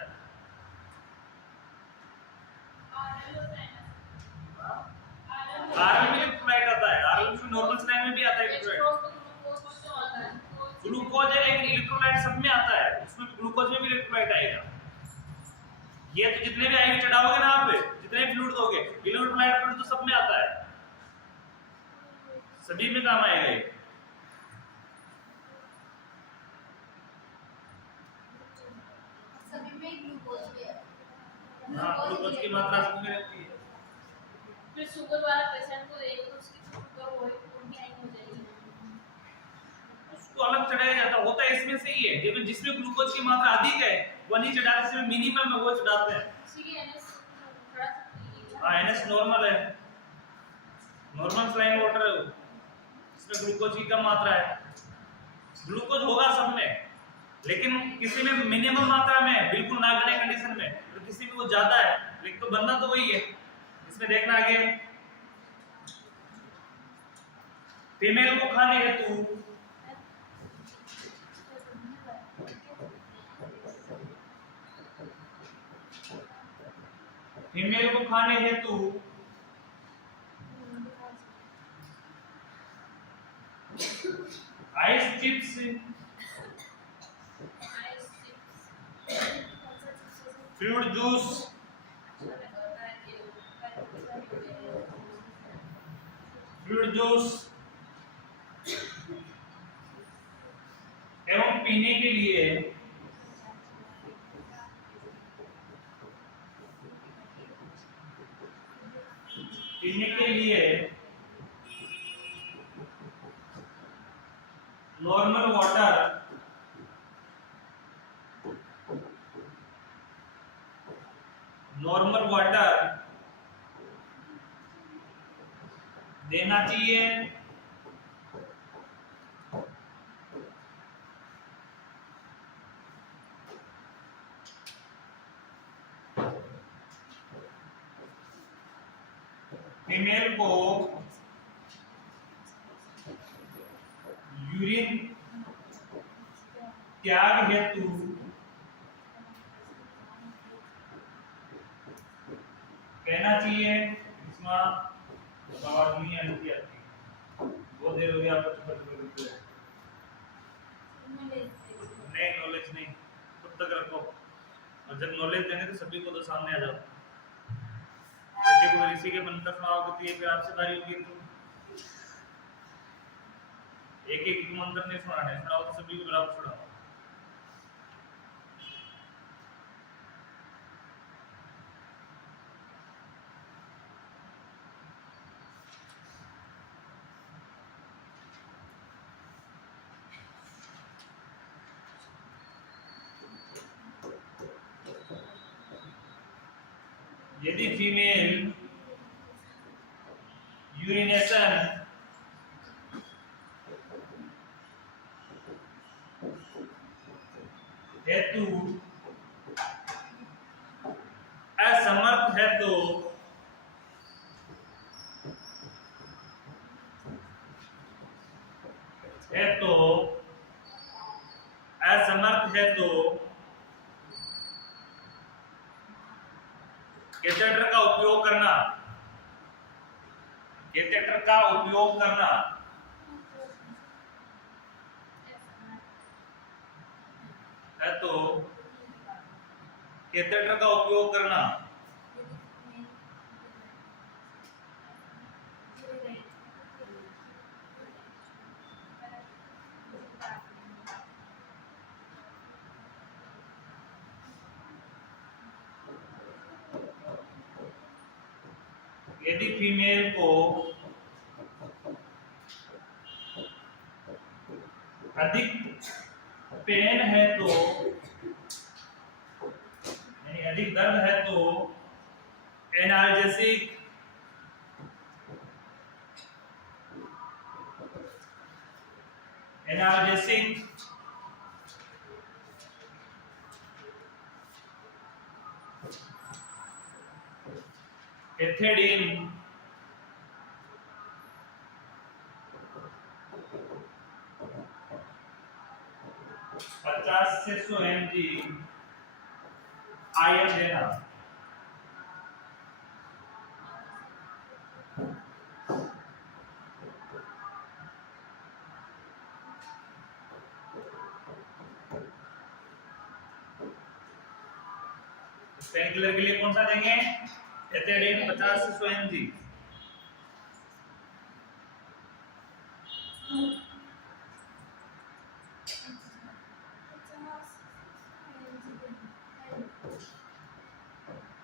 आरएल में इलेक्ट्रोलाइट आता है, आरएल में नॉर्मल स्लाइन में भी आता है इलेक्ट्रोलाइट। ग्लूकोज है लेकिन इलेक्ट्रोलाइट सब में आता है, उसमें ग्लूकोज में भी इलेक्ट्रोलाइट आएगा। ये तो जितने भी आईवी चढ़ाओगे ना आप, जितने भी फ्लूइड दोगे, इलेक्ट्रोलाइट फ्लूइड तो सब में आता है, सभी में काम आएगा ये। सभी में ग्लूकोज भी है। हां ग्लूकोज की मात्रा सब में रहती है। फिर शुगर वाला पेशेंट को एक तो उसकी शुगर उनकी हाई हो जाएगी, उसको अलग चढ़ाया जाता होता है। इसमें से ही है जब जिसमें ग्लूकोज की मात्रा अधिक है वो नहीं चढ़ाते, इसमें मिनिमम है वो चढ़ाते हैं। इसीलिए एनएस थोड़ा सा हां एनएस नॉर्मल है, नॉर्मल सलाइन वाटर है, इसमें ग्लूकोज की कम मात्रा है। ग्लूकोज होगा सब में, लेकिन किसी में मिनिमम मात्रा में बिल्कुल नागड़े कंडीशन में, और किसी में वो ज्यादा है, लेकिन तो बनना तो वही है। इसमें देखना आगे फीमेल को खाने हेतु आइस चिप्स, फ्रूट जूस, एवं पीने के लिए नॉर्मल वाटर देना चाहिए। फीमेल को यूरिन त्याग हेतु कहना चाहिए, इसमें आवाज नहीं आती आती, बहुत देर हो गई आपको चुप करते हुए। नहीं, नॉलेज नहीं, खुद तक रखो, और जब नॉलेज देंगे तो सभी को तो सामने आ जाओ। को ऋषि के मंत्र सुनाओगे तो ये फिर आपसे बारी होगी, तो एक एक मंत्र नहीं सुनाने, सुनाओ तो सभी को बराबर सुनाओ। यदि फीमेल यूरिनेशन हेतु असमर्थ है तो असमर्थ है तो कैथेटर का उपयोग करना, कैथेटर का उपयोग करना है तो कैथेटर का उपयोग करना यदि फीमेल को अधिक पेन है तो, यानी अधिक दर्द है तो एनाल्जेसिक एथेडिन 50 से 100 mg आयन देना। पेन किलर के लिए कौन सा देंगे? एथेडिन 50 से 100 mg।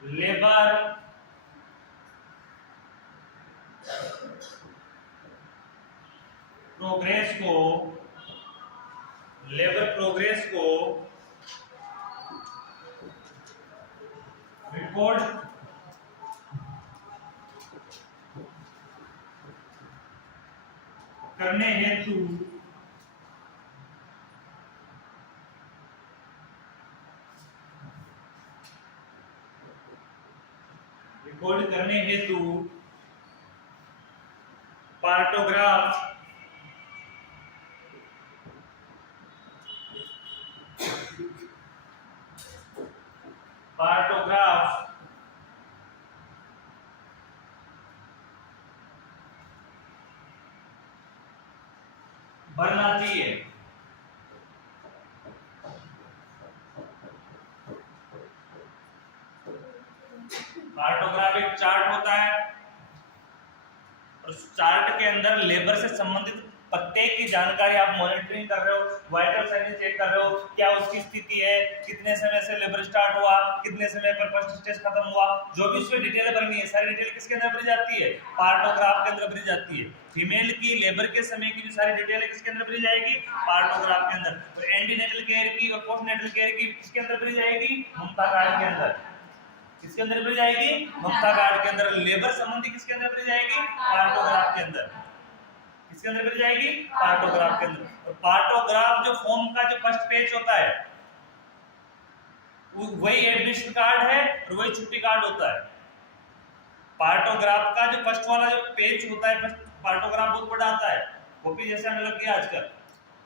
लेबर प्रोग्रेस को रिकॉर्ड करने हेतु पार्टोग्राफ बनना चाहिए। पार्टोग्राफ एक चार्ट होता है और उस चार्ट के अंदर लेबर से संबंधित प्रत्येक की जानकारी आप मॉनिटरिंग कर रहे हो, वाइटल साइंस चेक कर रहे हो, क्या उसकी स्थिति है, कितने समय से लेबर स्टार्ट हुआ, कितने समय पर फर्स्ट स्टेज खत्म हुआ, जो भी उसमें डिटेल भरनी है, सारी डिटेल किसके अंदर भरी जाती है? पार्टोग्राफ के अंदर भरी जाती है। फीमेल की लेबर के समय की जो सारी डिटेल है किसके अंदर भरी जाएगी? पार्टोग्राफ के अंदर। तो एंटीनेटल केयर की और पोस्टनेटल केयर की किसके अंदर भरी जाएगी? ममता कार्ड के अंदर। किसके अंदर भरी जाएगी? ममता कार्ड के अंदर। लेबर संबंधी किसके अंदर भरी जाएगी? पार्टोग्राफ के अंदर। किसके अंदर भरी जाएगी? पार्टोग्राफ के अंदर। और पार्टोग्राफ जो फॉर्म का जो फर्स्ट पेज होता है वही एडमिशन कार्ड है और वही छुट्टी कार्ड होता है। पार्टोग्राफ का जो फर्स्ट वाला जो पेज होता है, पार्टोग्राफ बहुत बड़ा आता है, कॉपी जैसे हमें लग गया आजकल,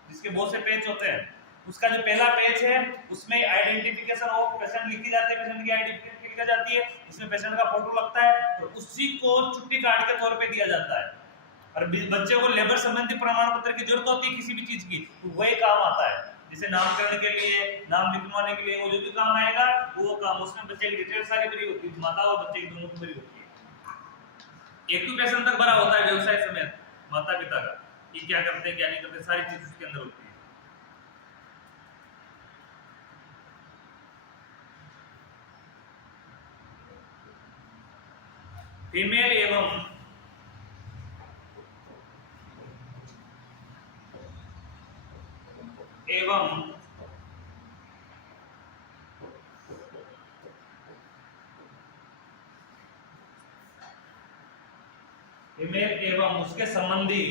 जिसके बहुत से पेज होते हैं, उसका जो पहला पेज है उसमें आइडेंटिफिकेशन ऑफ पेशेंट लिखी जाती है, पेशेंट की आइडेंटिफिकेशन लिखी जाती है, उसमें पेशेंट का फोटो लगता है और उसी को छुट्टी कार्ड के तौर पे दिया जाता है। और बच्चे को लेबर संबंधी प्रमाण पत्र की जरूरत होती है किसी भी चीज की, तो वही काम आता है, जैसे नामकरण के लिए, नाम लिखवाने के लिए, वो जो भी काम आएगा वो काम, उसमें बच्चे की डिटेल सारी भरी होती है, माता और बच्चे की दोनों की भरी होती है। एक्यूपेशन तक भरा होता है व्यवसाय समेत माता पिता का, कि क्या करते हैं क्या नहीं करते, सारी चीज उसके अंदर होती है। फीमेल एवं फीमेल एवं उसके संबंधी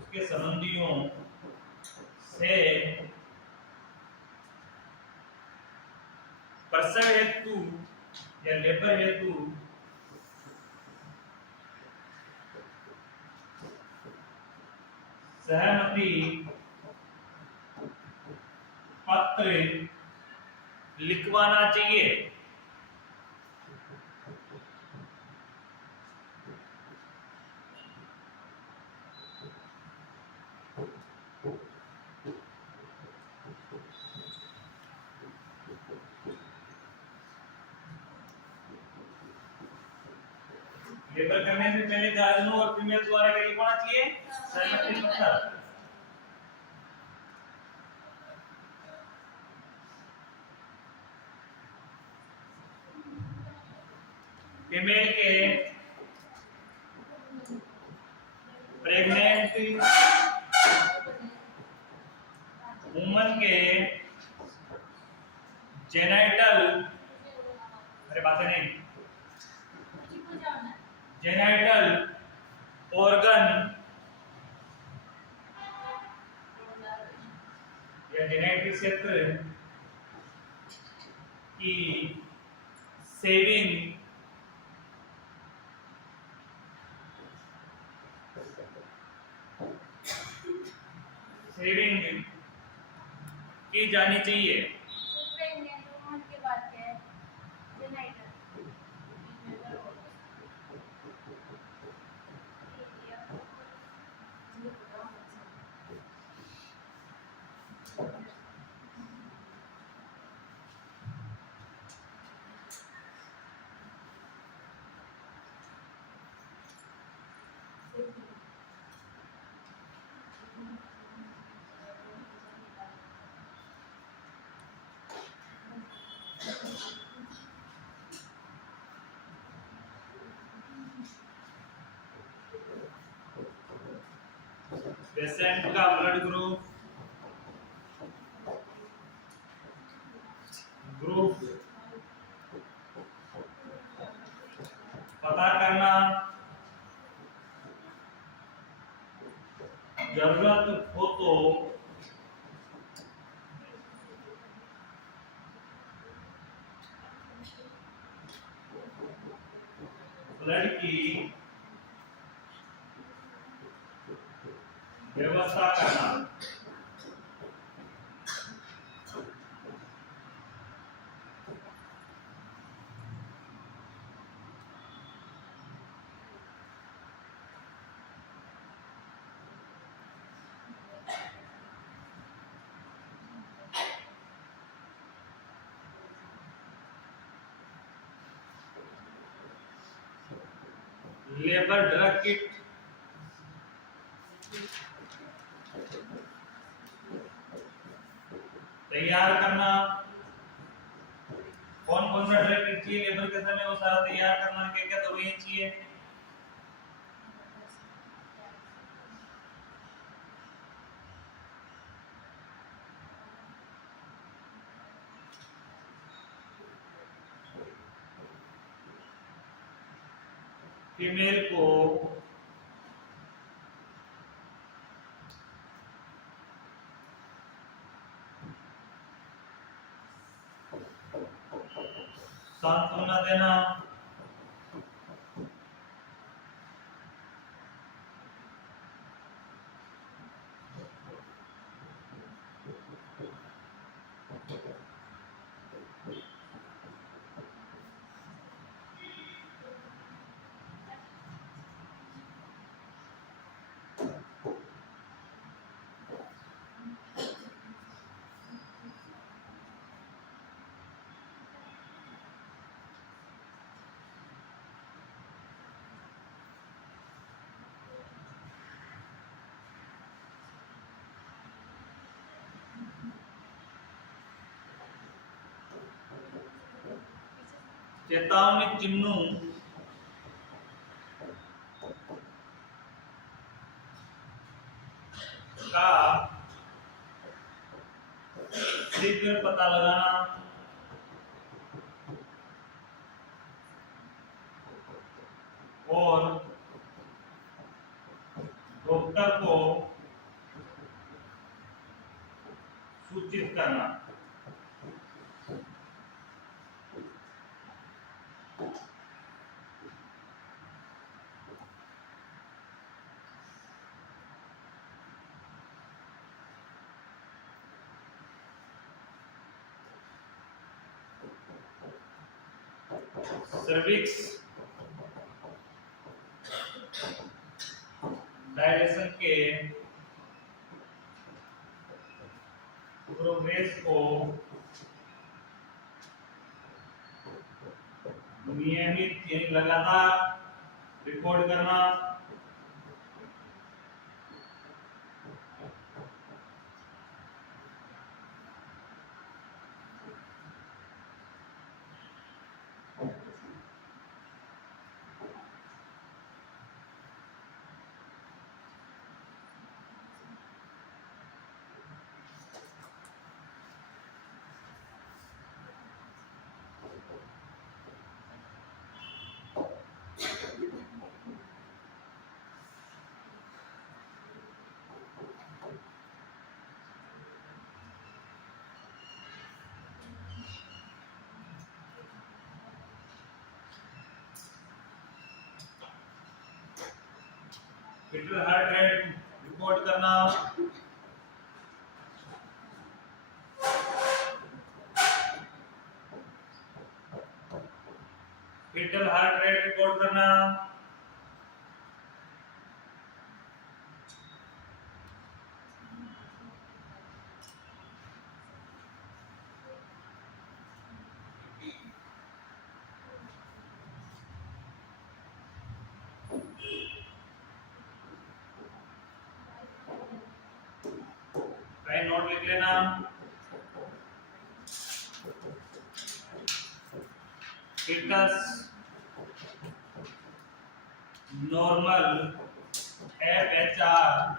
उसके संबंधियों से प्रसव हेतु या लेबर हेतु सहमति पत्र लिखवाना चाहिए। लेबर करने से पहले गार्जियनों और फीमेल द्वारा क्या लिखवाना चाहिए? सहमति पत्र। फीमेल के प्रेग्नेंट वुमन के जेनाइटल, अरे बातें नहीं, जेनाइटल ऑर्गन या जेनाइटल क्षेत्र की सेविंग की जानी चाहिए। पेशेंट का ब्लड ग्रुप पता करना, जरूरत हो तो ब्लड की व्यवस्था करना। लेबर ड्रग किट तैयार करना, कौन कौन सा ड्रग किट चाहिए लेबर के समय वो सारा तैयार करना, क्या क्या दवाइयां चाहिए। फीमेल को होना देना। चेतावनी चिन्ह का शीघ्र पता लगाना और डॉक्टर को सूचित करना। सर्विक्स डायलेशन के प्रोग्रेस को नियमित यानी लगातार रिकॉर्ड करना। फिटर हार्ट रेट रिकॉर्ड करना। फिटर हार्ट रेट रिकॉर्ड करना। नोट लिख लेना। फिटस नॉर्मल FHR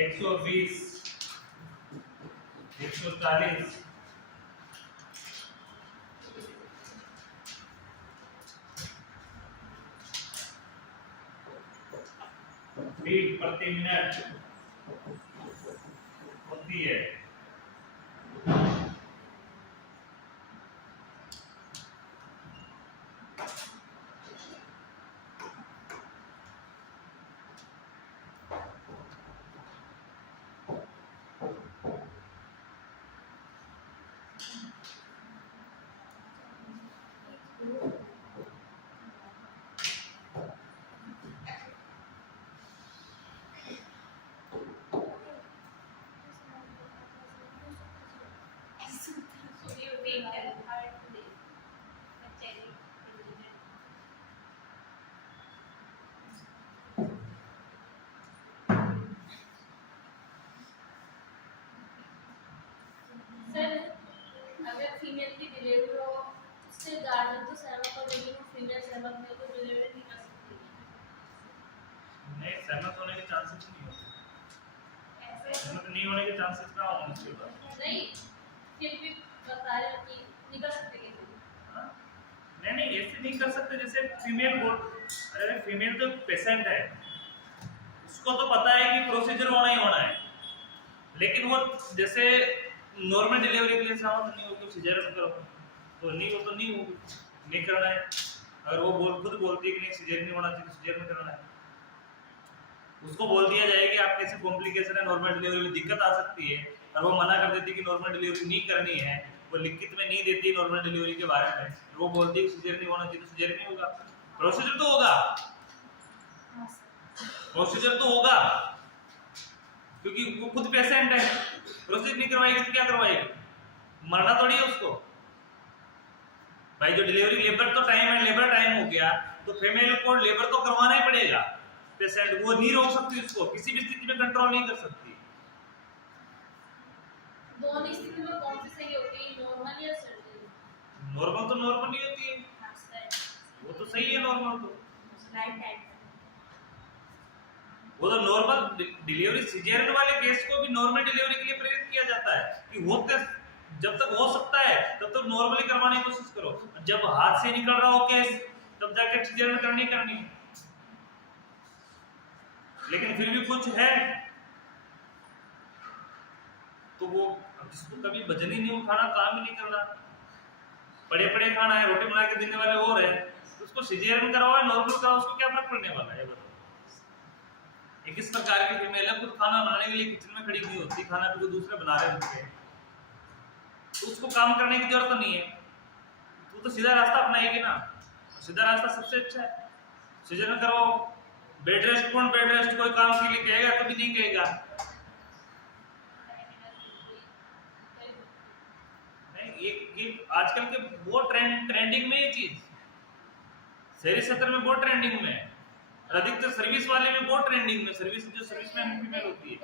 120 140 बीट प्रति मिनट होती है। फीमेल की डिलीवरी हो उससे गार्डन तो सहमत हो, लेकिन वो फीमेल सहमत नहीं हो तो डिलीवरी नहीं कर सकती। नहीं, सहमत होने के चांसेस नहीं होते। ऐसे सहमत नहीं होने के चांसेस कहाँ होने चाहिए? नहीं, फिर भी बता रहे हो कि नहीं कर सकते कैसे? हाँ? नहीं ऐसे नहीं कर सकते। जैसे फीमेल बोल, अरे फीमेल तो पेशेंट है, उसको तो पता है कि प्रोसीजर होना ही होना है, लेकिन वो जैसे नॉर्मल डिलीवरी के लिए सहमत नहीं हो तो सिजेरियन करो। तो नहीं होगी, नहीं करना है। अगर वो खुद बोलती है कि नहीं सीजर नहीं होना चाहिए तो सीजर में करना है। उसको बोल दिया जाए कि आपके ऐसे कॉम्प्लिकेशन है, नॉर्मल डिलीवरी में दिक्कत आ सकती है, और वो मना कर देती है कि नॉर्मल डिलीवरी नहीं करनी है, वो लिखित में नहीं देती नॉर्मल डिलीवरी के बारे में, वो बोलती है कि सीजर नहीं होना चाहिए तो सीजर नहीं होगा। प्रोसीजर तो होगा, प्रोसीजर तो होगा, क्योंकि वो खुद पेशेंट है। प्रोसीजर नहीं करवाएगी तो क्या करवाएगी? मरना थोड़ी है उसको भाई। जो डिलीवरी लेबर तो टाइम है, लेबर टाइम हो गया तो फीमेल को लेबर तो करवाना ही पड़ेगा। पेशेंट वो नहीं रोक सकती, उसको किसी भी स्थिति में कंट्रोल नहीं कर सकती। दोनों स्थिति में कौन सी सही होगी, नॉर्मल या सर्जरी? नॉर्मल तो नॉर्मल ही होती है, वो तो सही है नॉर्मल तो। वो तो नॉर्मल डिलीवरी सिजेरियन वाले केस को भी नॉर्मल डिलीवरी के लिए प्रेरित किया जाता है कि होते जब तक हो सकता है तब तक नॉर्मली करवाने की कोशिश करो। जब हाथ से निकल रहा हो केस तब जाके सिजेरियन करनी है। लेकिन फिर भी कुछ है तो वो जिसको कभी वजन ही नहीं उठाना, काम ही नहीं करना, पड़े पड़े खाना है, रोटी बना के देने वाले और है, तो उसको सिजेरियन करवाओ नॉर्मल कराओ, उसको क्या फर्क पड़ने वाला है? बताओ। एक इस प्रकार की फीमेल है, खुद खाना बनाने के लिए किचन में खड़ी नहीं होती, खाना भी कोई दूसरे बना रहे होते हैं, तो उसको काम करने की जरूरत नहीं है। तो सीधा रास्ता अपनाएगी ना, सीधा रास्ता सबसे अच्छा है। सिजेरियन करवाओ। बेड रेस्ट, कौन बेड रेस्ट कोई काम के लिए कहेगा? कभी नहीं कहेगा। नहीं, ये आजकल के बहुत ट्रेंडिंग में ये चीज, शहरी क्षेत्र में बहुत ट्रेंडिंग में है, और अधिकतर सर्विस वाले में बहुत ट्रेंडिंग में, सर्विस जो सर्विस में फीमेल होती है।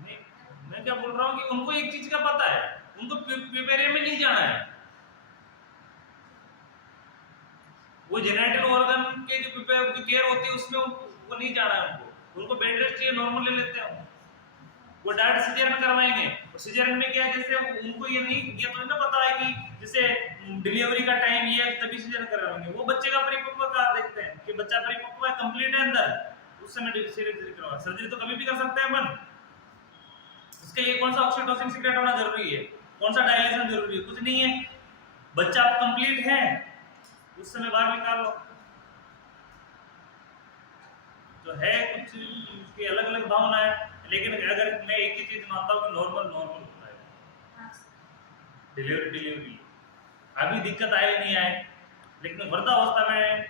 नहीं, मैं क्या बोल रहा हूँ कि उनको एक चीज का पता है, उनको प्रिपेरियम में नहीं जाना है। वो जेनेटल ऑर्गन के जो केयर होती है उसमें वो नहीं जाना है उनको बेड रेस्ट चाहिए, नॉर्मल ले लेते हैं वो डायरेक्ट सिजेरियन करवाएंगे। और सिजेरियन में क्या है, जैसे उनको ये तो ना पता है कि जैसे डिलीवरी का टाइम ये है तभी सिजेरियन करवाएंगे। वो बच्चे का परिपक्व का देखते हैं कि बच्चा परिपक्व है, कंप्लीट है अंदर, उस समय सिजेरियन करवा। सर्जरी तो कभी भी कर सकते हैं अपन, इसके लिए कौन सा ऑक्सीटोसिन सीक्रेट होना जरूरी है, कौन सा डायलेशन जरूरी है? कुछ नहीं है। बच्चा कंप्लीट है उस समय बाहर निकालो। तो है कुछ उसकी अलग अलग भावना है, लेकिन अगर मैं एक ही चीज मानता हूँ कि नॉर्मल होता है डिलीवरी। अभी दिक्कत आए नहीं आए, लेकिन वृद्धावस्था में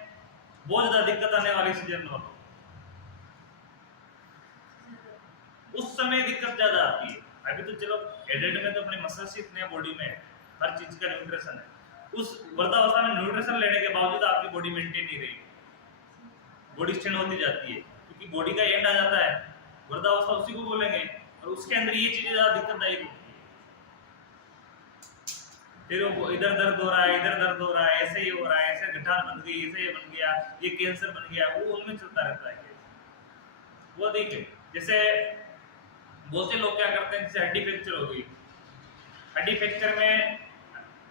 बहुत ज्यादा दिक्कत आने वाली सीजन नॉर्मल, उस समय दिक्कत ज्यादा आती है। अभी तो चलो एडल्ट में तो अपने मसल्स इतने बॉडी में हर चीज का न्यूट्रिशन है, उस वृद्धावस्था में न्यूट्रिशन लेने के बावजूद आपकी बॉडी मेंटेन नहीं रहेगी, बॉडी स्ट्रेन होती जाती है, क्योंकि बॉडी का एंड आ जाता है, वृद्धावस्था उसी को बोलेंगे, और उसके अंदर ये चीजें ज्यादा दिक्कतदायक होती है। फिर वो इधर दर्द हो रहा है, इधर दर्द हो रहा है, ऐसे ही हो रहा है, ऐसे गठान बन गई, ऐसे ये बन गया, ये कैंसर बन गया, वो उनमें चलता रहता है। वो देखिए जैसे बहुत से लोग क्या करते हैं, जैसे हड्डी फ्रैक्चर हो गई, हड्डी फ्रैक्चर में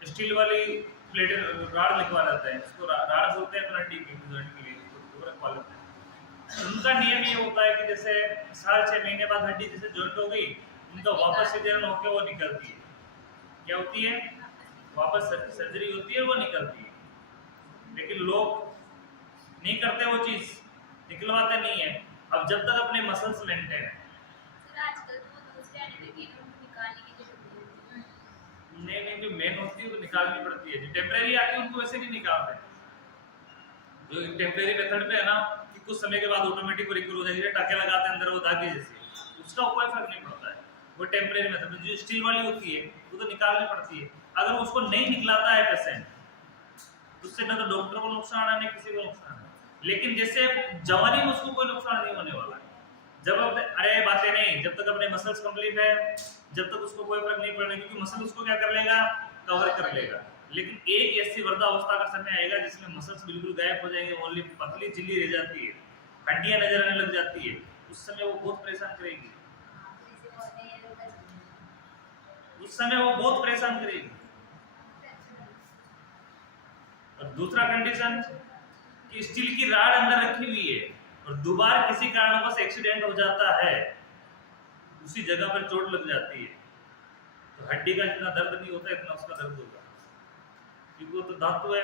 स्टील वाली प्लेट राड लिखवा लेते हैं, उसको राड बोलते हैं, हड्डी के लिए रखवा लेते हैं। उनका नियम ये होता है कि जैसे 6.5 महीने बाद हड्डी जैसे जॉइंट हो गई, उनका वापस सिजेरियन होकर वो निकलती है। क्या होती है? वापस सर्जरी होती है, वो निकलती है। लेकिन लोग नहीं करते वो चीज, निकलवाते नहीं है। अब जब तक अपने मसल्स मेंटेन है, नहीं जो मेन होती है वो निकालनी पड़ती है, जो टेम्परेरी आती है उनको वैसे नहीं निकालते। जो टेम्परेरी मेथड पे है ना कि कुछ समय के बाद ऑटोमेटिक रिकवर हो जाएगी, टाके लगाते हैं अंदर वो धागे जैसे, उसका कोई फर्क नहीं पड़ता है। वो टेम्परेरी मेथड, जो स्टील वाली होती है वो तो निकालनी पड़ती है। अगर उसको नहीं निकलाता है पेशेंट, उससे ना तो डॉक्टर को नुकसान है, ना किसी को नुकसान है। लेकिन जैसे जवानी में उसको कोई नुकसान नहीं होने वाला है, जब अरे बातें नहीं, जब तक अपने मसल्स कंप्लीट है, जब तक उसको कोई फर्क नहीं पड़ेगा, क्योंकि मसल उसको क्या कर लेगा, कवर कर लेगा। लेकिन एक ऐसी वृद्धावस्था का समय आएगा जिसमें मसल्स बिल्कुल गायब हो जाएंगे, ओनली पतली चिल्ली रह जाती है, हड्डियां नजर आने लग जाती है, उस समय वो बहुत परेशान करेगी, उस समय वो बहुत परेशान करेगी। और दूसरा कंडीशन कि स्टील की राड अंदर रखी हुई है और दोबारा किसी कारणवश एक्सीडेंट हो जाता है, उसी जगह पर चोट लग जाती है, तो हड्डी का जितना दर्द नहीं होता इतना उसका दर्द होगा, क्योंकि वो तो धातु है।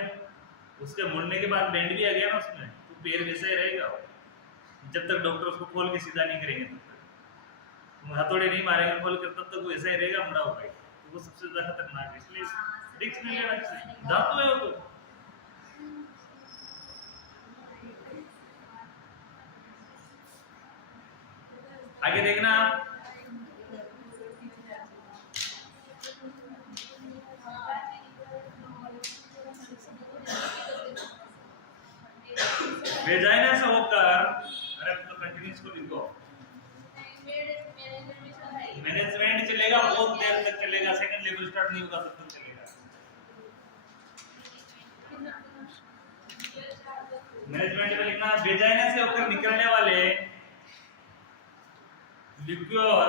उसके मुड़ने के बाद बैंड भी आ गया ना उसमें, तो पैर वैसा ही रहेगा वो। जब तक डॉक्टर उसको खोल के सीधा नहीं करेंगे तब तक, हथौड़े नहीं मारेंगे खोल कर, तब तक वो ऐसा ही रहेगा मुड़ा हुआ। तो वो सबसे ज्यादा खतरनाक है, इसलिए रिस्क नहीं लेना चाहिए, धातु है वो तो। आगे देखना आप, वेजाइना से होकर, अरे तो कंटिन्यूस को लिखो, मैनेजमेंट चलेगा बहुत देर तक चलेगा, सेकंड लेवल स्टार्ट नहीं होगा तब तक चलेगा। मैनेजमेंट में लिखना, वेजाइना से होकर निकलने वाले लिक्योर,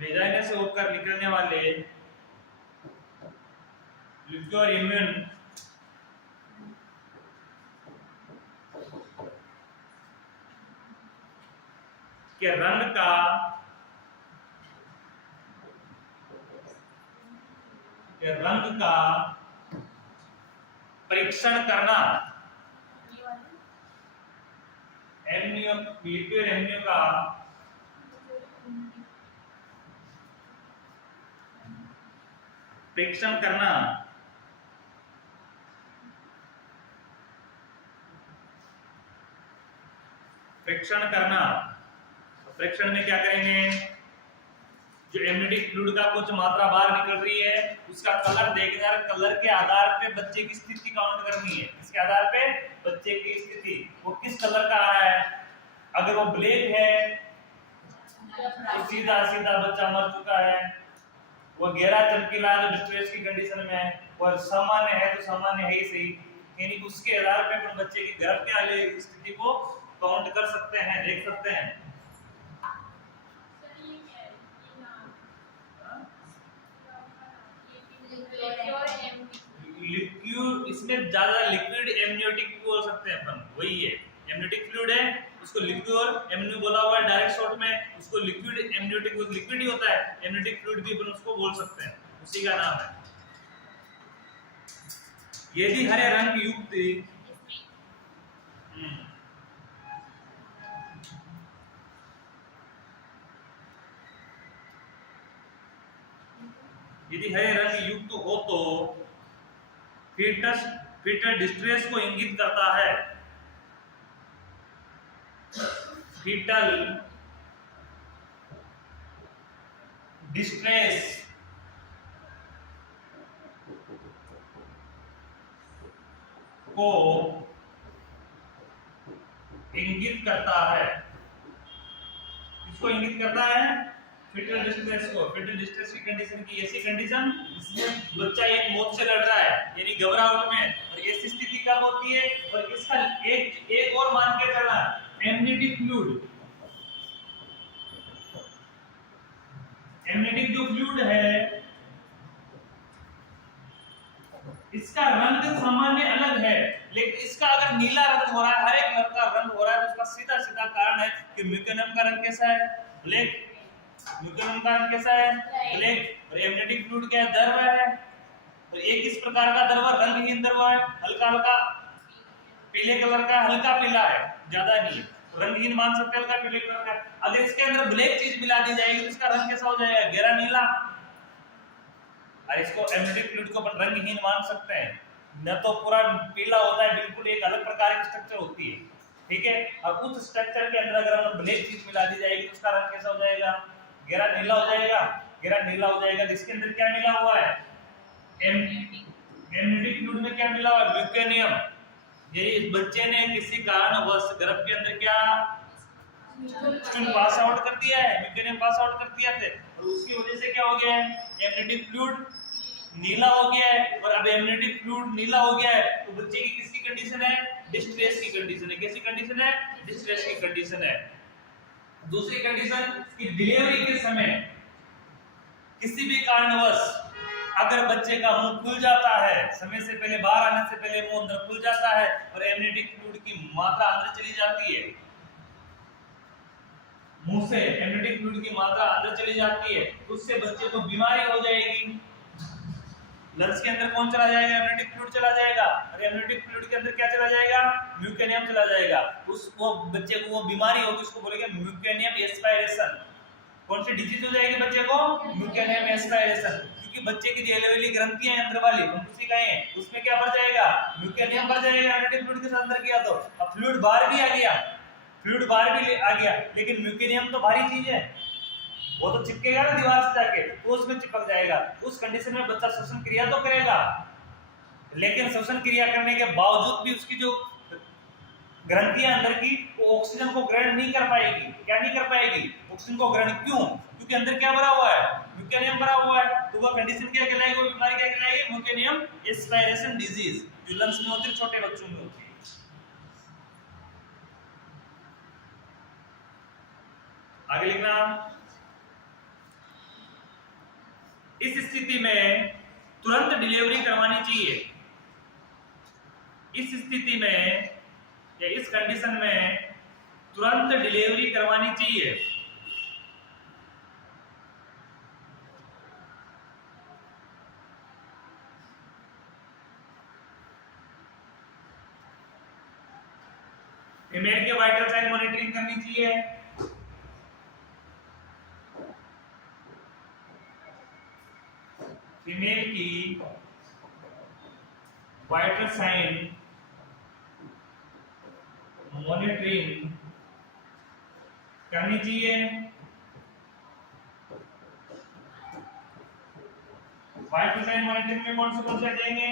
वेजाइना से होकर निकलने वाले लिक्योर इम्यून के रंग का परीक्षण करना, एमनियो, लिक्विड एमनियो का परीक्षण करना, परीक्षण करना। परीक्षण में क्या करेंगे, जो एमनियोटिक फ्लूइड का कुछ मात्रा बाहर निकल रही है उसका कलर देखना, कलर के आधार पे बच्चे की स्थिति काउंट करनी है। इसके आधार पे बच्चे की स्थिति, वो किस कलर का आ रहा है। अगर वो ब्लैक है तो सीधा सीधा बच्चा मर चुका है, वो गहरा चमकीला है तो डिस्ट्रेस की कंडीशन में है, और सामान्य है तो सामान्य है ही सही। यानी उसके आधार पे अपन बच्चे की गर्भ के वाले स्थिति को काउंट कर सकते हैं, देख सकते हैं। लिक्विड, इसमें ज्यादा लिक्विड एमनियोटिक बोल सकते हैं अपन, वही है एमनियोटिक फ्लूइड है, उसको लिक्विड एमनियो बोला हुआ है डायरेक्ट शॉर्ट में, उसको लिक्विड एमनियोटिक, वो लिक्विड ही होता है, एमनियोटिक फ्लूइड भी अपन उसको बोल सकते हैं, उसी का नाम है। यदि हरे रंग युक्त, यदि हरे रंग युक्त हो तो फीटल डिस्ट्रेस को इंगित करता है, फीटल डिस्ट्रेस को इंगित करता है। इसको इंगित करता है फीटल डिस्ट्रेस को। फीटल डिस्ट्रेस की कंडीशन की ऐसी कंडीशन जिसमें बच्चा एक मौत से लड़ रहा है, यानी घबराहट में, और ऐसी स्थिति कब होती है, और इसका एक और मान के चलना, एमनियोटिक फ्लूइड, एमनियोटिक जो फ्लूइड है इसका रंग सामान्य अलग है, लेकिन इसका अगर नीला रंग हो रहा है, हर एक रंग का रंग हो रहा है, तो उसका सीधा सीधा कारण है कि म्यूकोनम का रंग कैसा है, ब्लैक। म्यूकोनम का रंग कैसा है, ब्लैक। और एमनियोटिक फ्लूइड क्या है, द्रव है, तो एक इस प्रकार का द्रव रंगहीन द्रव है, हल्का हल्का पीले कलर का, हल्का पीला है, ज्यादा नहीं है, रंगहीन मान सकते हैं, हल्का पीले कलर का। अगर इसके अंदर ब्लैक चीज मिला दी जाएगी तो इसका रंग कैसा हो जाएगा, गहरा नीला। और इसको एमनियोटिक फ्लूइड को अपन रंगहीन मान सकते हैं, न तो पूरा पीला होता है, बिल्कुल एक अलग प्रकार की स्ट्रक्चर होती है, ठीक है। और उस स्ट्रक्चर के अंदर अगर हम ब्लैक चीज मिला दी जाएगी तो उसका रंग कैसा हो जाएगा, गहरा नीला हो जाएगा, गहरा नीला हो जाएगा। जिसके अंदर क्या मिला हुआ है, एमनियोटिक फ्लूइड में क्या मिला हुआ है, म्यूकोनियम। ये इस बच्चे ने किसी कारणवश गर्भ के अंदर क्या पास आउट कर दिया है, म्यूकोनियम पास आउट कर दिया थे, और उसकी वजह से क्या हो गया है, एमनियोटिक फ्लूइड नीला हो गया है। और अब एमनियोटिक फ्लूइड नीला हो गया है तो बच्चे की किसकी कंडीशन है, डिस्ट्रेस की कंडीशन है। कैसी कंडीशन है, डिस्ट्रेस की कंडीशन है। दूसरी कंडीशन कि डिलीवरी के समय किसी भी कारणवश अगर बच्चे का मुंह खुल जाता है, समय से पहले, बाहर आने से पहले मुंह अंदर खुल जाता है और एमनियोटिक फ्लूइड की मात्रा अंदर चली जाती है, मुंह से एमनियोटिक फ्लूइड की मात्रा अंदर चली जाती है तो उससे बच्चे को बीमारी हो जाएगी। लंग्स के अंदर कौन चला जाएगा? एमनियोटिक फ्लूइड चला जाएगा, और एमनियोटिक फ्लूइड के अंदर क्या चला जाएगा? म्यूकेनियम चला जाएगा। वो बच्चे को वो बीमारी होगी, उसको बोलेंगे म्यूकेनियम एस्पायरेशन। कौन सी डिजीज हो जाएगी बच्चे को? म्यूकेनियम एस्पायरेशन। क्योंकि बच्चे की जो एलोवेली ग्रंथियां अंदर वाली उसी का है, उसमें क्या बढ़ जाएगा? म्यूकेनियम बढ़ जाएगा। एमनियोटिक फ्लूइड के अंदर किया तो अब फ्लूइड बाहर भी आ गया, फ्लूइड बाहर भी आ गया, लेकिन म्यूकेनियम तो भारी चीज है, वो तो चिपकेगा ना दीवार से जाके, तो उसमें चिपक जाएगा। उस कंडीशन में बच्चा श्वसन क्रिया तो करेगा, लेकिन श्वसन क्रिया करने के बावजूद भी उसकी जो ग्रंथियां अंदर की वो ऑक्सीजन को ग्रहण नहीं कर पाएगी। क्या नहीं कर पाएगी? ऑक्सीजन को ग्रहण। क्यों? क्योंकि अंदर क्या भरा हुआ है? म्यूकेनियम भरा हुआ है। तो वह कंडीशन क्या कहलाएगी? वो बीमारी क्या कहलाएगी? म्यूकेनियम एस्पायरेशन डिजीज, जो लंग्स में होती है, छोटे बच्चों में होती है। आगे लिखना। इस स्थिति में तुरंत डिलीवरी करवानी चाहिए। इस स्थिति में या इस कंडीशन में तुरंत डिलीवरी करवानी चाहिए। फीमेल के वाइटल साइन मॉनिटरिंग करनी चाहिए। फीमेल की वाइटल साइन मॉनिटरिंग करनी चाहिए। वाइटल साइन मॉनिटरिंग में कौन से देंगे?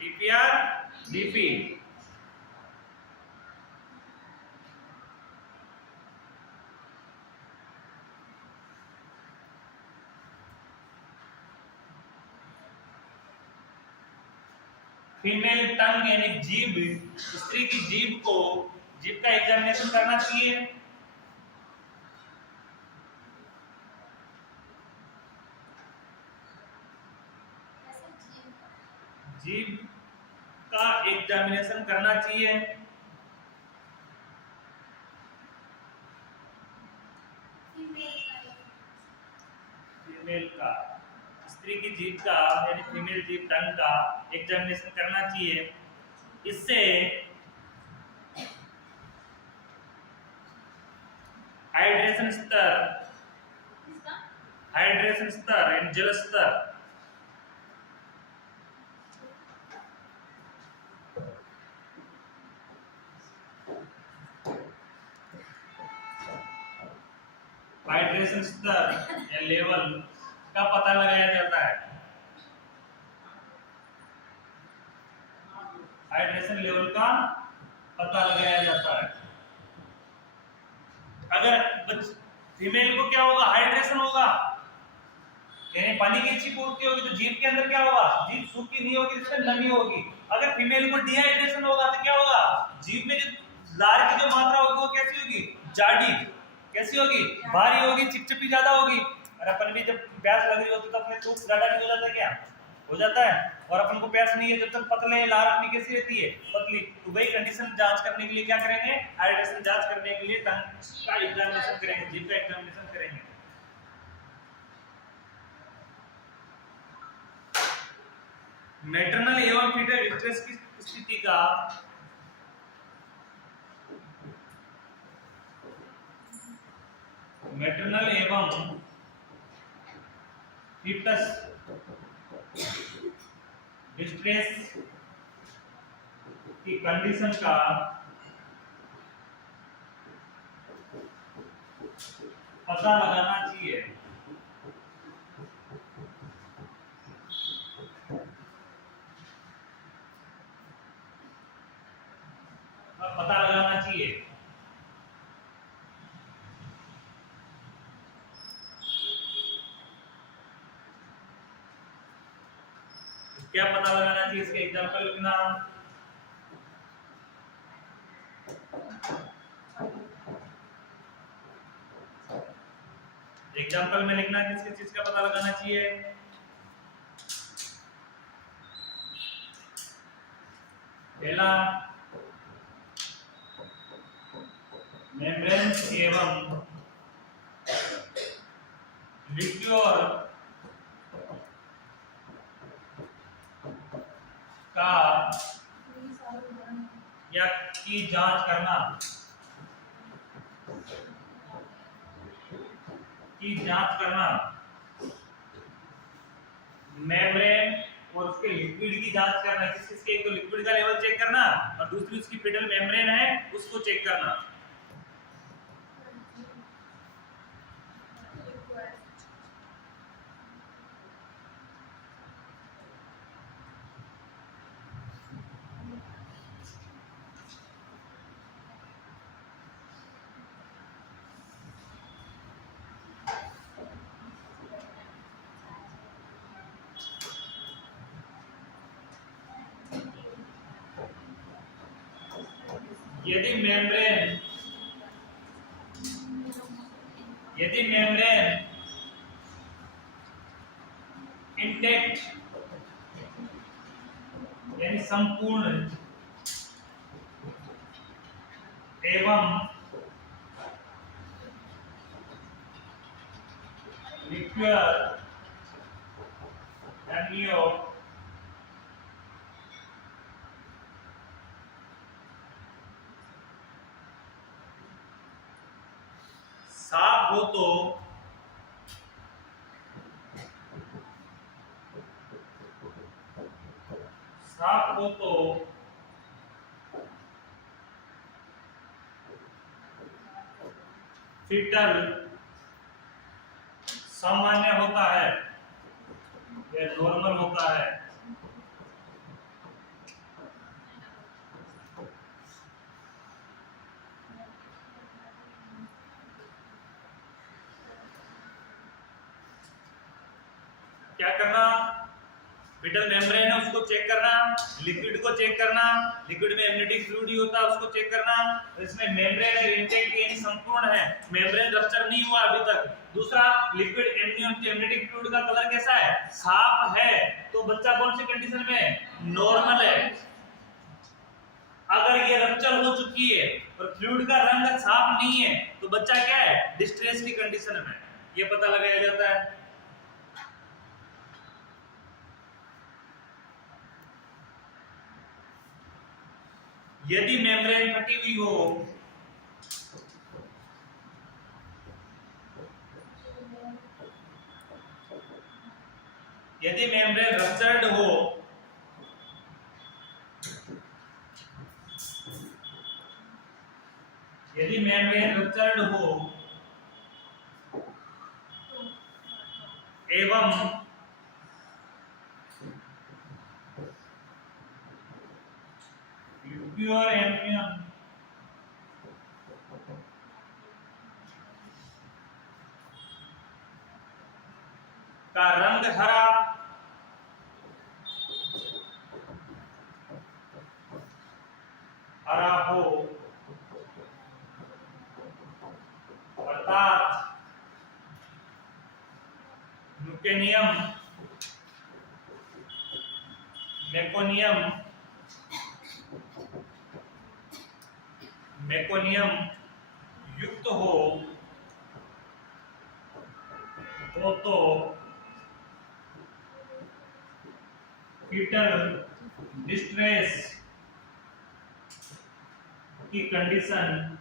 TPR, BP. फीमेल टंग यानी जीभ, स्त्री की जीभ को, जीभ का एग्जामिनेशन करना चाहिए। जीभ का एग्जामिनेशन करना चाहिए। फीमेल का, स्त्री की जीभ का यानी फीमेल जीभ टंग का एग्जामिनेशन करना चाहिए। इससे हाइड्रेशन स्तर यानी जल स्तर, हाइड्रेशन स्तर या लेवल का पता लगाया जाता है। हाइड्रेशन लेवल का पता लगाया जाता है। अगर फीमेल को क्या होगा? हाइड्रेशन होगा, यानी पानी की अच्छी पूर्ति होगी, तो जीभ के अंदर क्या होगा? जीभ सूखी नहीं होगी, इसमें नमी होगी। अगर फीमेल को डिहाइड्रेशन होगा तो क्या होगा? जीभ में जो लार की जो मात्रा होगी वो कैसी होगी? जाडी। कैसी होगी? भारी होगी, चिपचिपी ज्यादा होगी। और अपन भी जब प्यास लग रही होती तो अपने थूक ज्यादा नहीं हो जाता? क्या हो जाता है? और अपन को प्यास नहीं है जब तक पतले हैं, लार अपनी कैसी रहती है? पतली। तो वही कंडीशन जांच करने के लिए क्या करेंगे? हाइड्रेशन जांच करने के लिए टंग का एग्जामिनेशन करेंगे, जीभ का एग्जामिनेशन करेंगे। मैटरनल एवं फीटल स्ट्रेस की स्थिति का मैटरनल एवं फीटस डिस्ट्रेस की कंडीशन का पता लगाना चाहिए। पता लगाना चाहिए। क्या पता लगाना चाहिए? इसके एग्जांपल लिखना। एग्जांपल में लिखना किस किस चीज का पता लगाना चाहिए। पहला मेम्ब्रेन्स एवं लिक्योर का या की जांच करना, मेम्ब्रेन और उसके लिक्विड की जांच करना। किसके, एक तो लिक्विड का लेवल चेक करना और दूसरी उसकी पेडल मेम्ब्रेन है उसको चेक करना। यदि मेम्ब्रेन इंटेक्ट यानी संपूर्ण एवं लिक्विड एमनियो साफ हो तो फिटल सामान्य होता है या नॉर्मल होता है। क्या करना, फिटल मेम्ब्रेन है उसको चेक करना, लिक्विड को चेक करना, लिक्विड में एमनियोटिक फ्लूइड ही होता है उसको चेक करना। इसमें मेम्ब्रेन है इंटेक्ट यानी संपूर्ण है, मेम्ब्रेन रप्चर नहीं हुआ अभी तक। दूसरा, लिक्विड एमनियोटिक फ्लूइड का कलर कैसा है, साफ है, तो बच्चा कौन सी कंडीशन में है, नॉर्मल है। अगर ये रप्चर हो चुकी है और फ्लूइड का रंग साफ नहीं है तो बच्चा क्या है, डिस्ट्रेस की कंडीशन में। ये पता लगाया जाता है। यदि मेम्ब्रेन फटी हुई हो, यदि मेम्ब्रेन रप्चर्ड हो, यदि मेम्ब्रेन रप्चर्ड हो एवं प्योर एमनियम का रंग हरा हो, अर्थात ल्यूकेनियम मेकोनियम युक्त हो तो फीटल डिस्ट्रेस की कंडीशन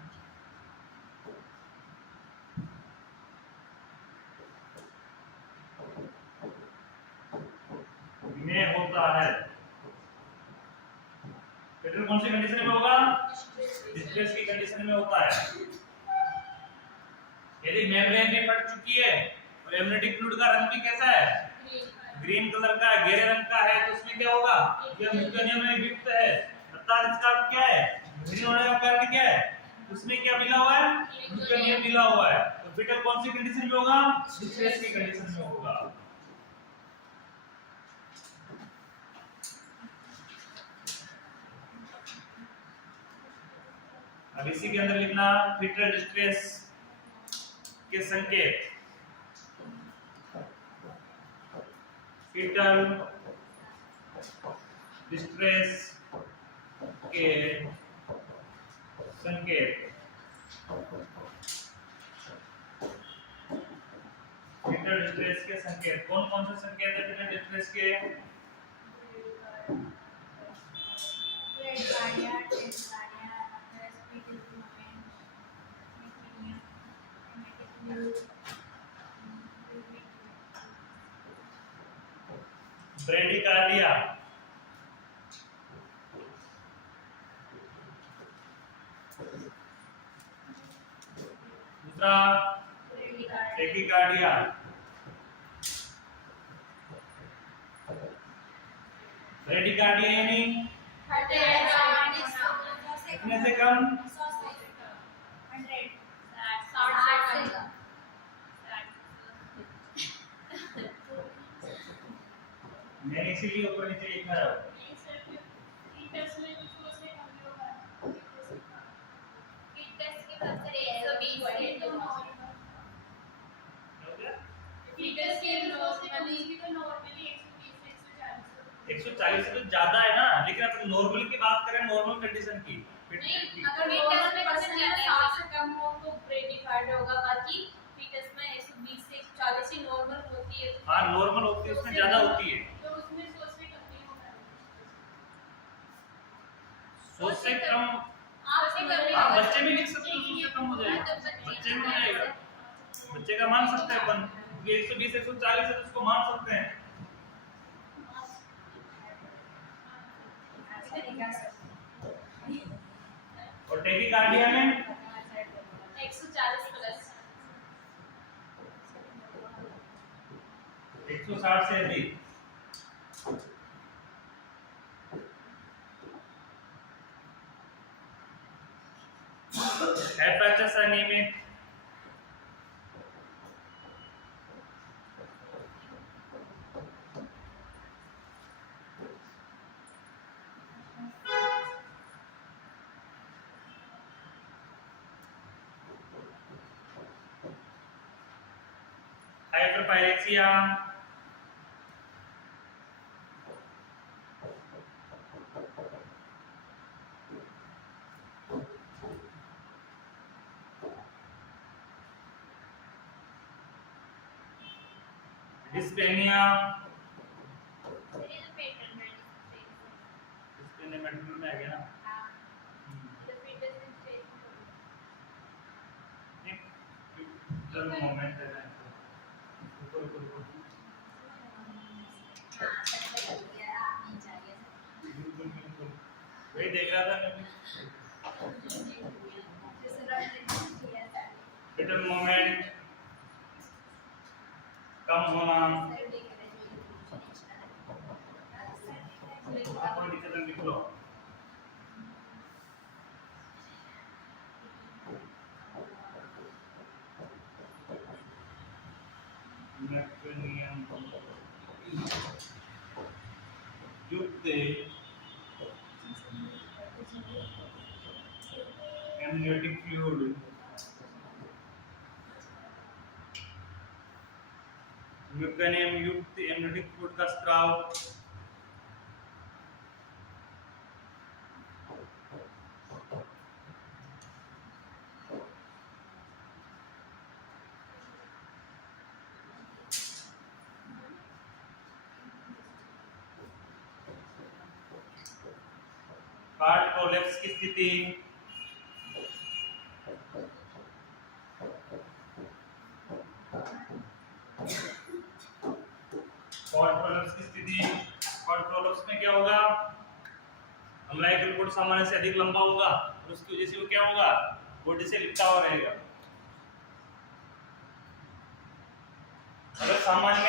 में होता है। फीटल कौन सी कंडीशन में होगा, डिस्ट्रेस की कंडीशन में होता है। यदि मेम्ब्रेन भी फट चुकी है और एमनियोटिक फ्लूइड का रंग भी कैसा है, ग्रीन कलर का, गहरे रंग का है, तो उसमें क्या होगा, यह ल्यूकेनियम में युक्त है, अर्थात इसका क्या है, ग्रीन होने का कारण क्या है, उसमें क्या मिला हुआ है, ल्यूकेनियम मिला हुआ है। तो फीटल कौन सी कंडीशन में होगा, डिस्ट्रेस की कंडीशन में होगा। अब इसी के अंदर लिखना फीटल डिस्ट्रेस के संकेत, फीटल डिस्ट्रेस के संकेत। फीटल डिस्ट्रेस के संकेत कौन कौन से संकेत है फीटल डिस्ट्रेस के? Bradycardia, tachycardia, respiratory movement, Hamitic bradycardia, दूसरा टेकिकार्डिया, ब्रेडिकार्डिया यानी कितने से कम? 100 मैंने इसीलिए ऊपर नीचे लिखा है। फीटस के 140 से तो ज्यादा है ना, लेकिन अब नॉर्मल की बात करें, नॉर्मल कंडीशन की नहीं, अगर फीटस में परसेंट 60 से कम हो तो ब्रेडिकार्डिया होगा, बाकी फीटस में 120 से 140 ही नॉर्मल होती है। हाँ नॉर्मल होती है, उसमें ज्यादा होती है। तो उसमें 100 से कम नहीं होगा। 100 से कम हाँ बच्चे भी लिख सकते हो, 100 से कम हो जाएगा, बच्चे में हो जाएगा, बच्चे का मान सकते हैं अपन, 120 140 है तो उसको मान सकते हैं। और टेकिकार्डिया में 140 प्लस 160 से अधिक। Hepatitis anaemic hyperpyrexia dyspnoea dyspnoea metal में आ गया ना। एक मोमेंट है ना, वही देख रहा था मैं, लिटिल मोमेंट कम होना, आप नीचे तक लिख लो। युक्त एमनियोटिक फ्लूइड म्यूकनेम युक्त एमनियोटिक फ्लूइड का स्त्राव कार्ड प्रोलेप्स की स्थिति कार्ड प्रोलेप्स में क्या होगा, अम्लाइकल कोड सामान्य से अधिक लंबा होगा और उसकी वजह से वो क्या होगा, बॉडी से लिपटा हुआ रहेगा। अगर सामान्य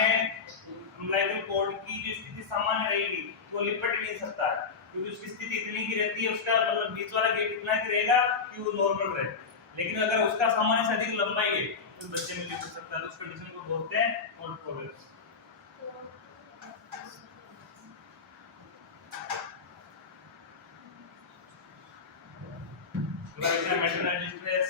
अम्लाइकल कोड की जो स्थिति सामान्य रहेगी तो वो लिपट नहीं सकता है, क्योंकि उसकी स्थिति इतनी की रहती है, उसका मतलब बीच वाला गेप इतना की रहेगा कि वो नॉर्मल रहे। लेकिन अगर उसका सामान्य से अधिक लंबाई है तो बच्चे में लिपट सकता है, तो उस कंडीशन को बोलते हैं कार्ड प्रोलेप्स। मेटल डिस्ट्रेस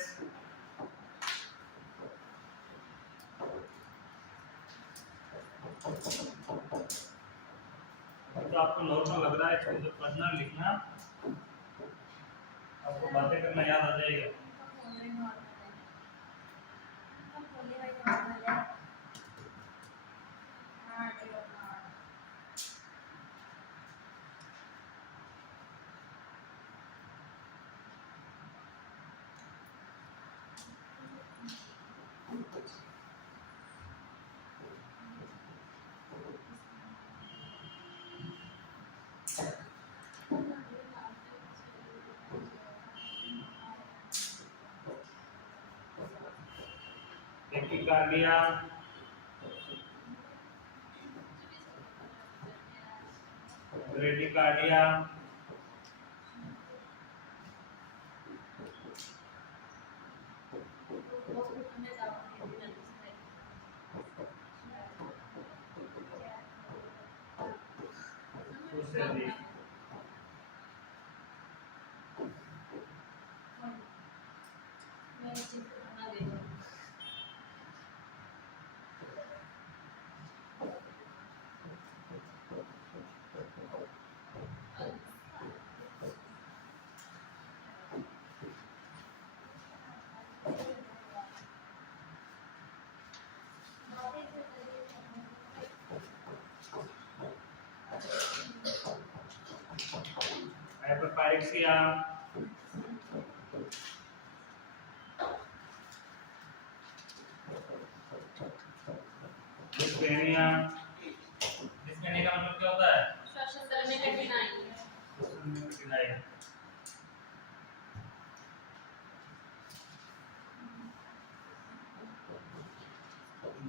तो आपको नॉर्मल लग रहा है, इसको जो पढ़ना लिखना आपको बातें करना याद आ जाएगा। बोल रहे नॉर्मल है, तो बोले भाई नॉर्मल है। हाँ हाँ। टैकीकार्डिया, ब्रेडिकार्डिया, सुसेदी, मैं चित्र बना दे दूँ। Hyperpyrexia, dyspnoea. डिस्पेनिया का मतलब क्या होता है? श्वसन करने में कठिनाई। श्वसन में कठिनाई।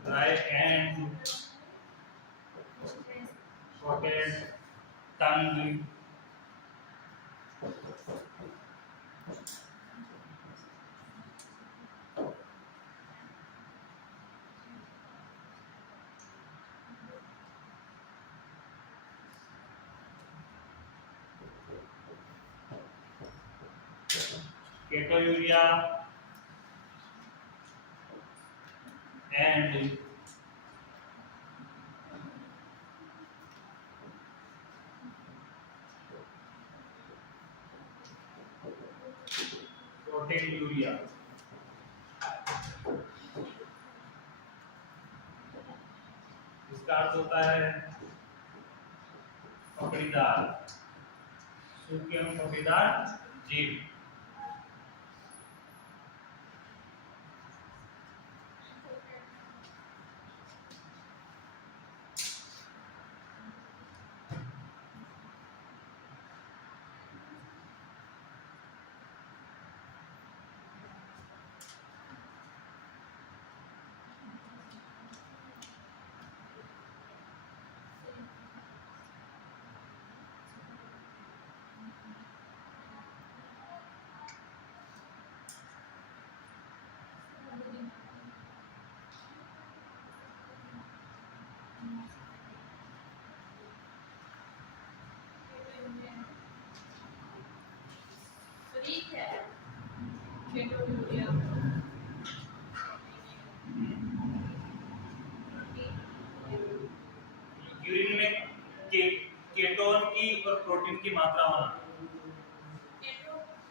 Dry and shorted tongue, ketonuria and proteinuria. इसका अर्थ होता है पकड़ीदार, सूखे एवं पकड़ीदार जीव। ठीक है, केटोयूरिया। यूरिन में केटोन की और प्रोटीन की मात्रा होना।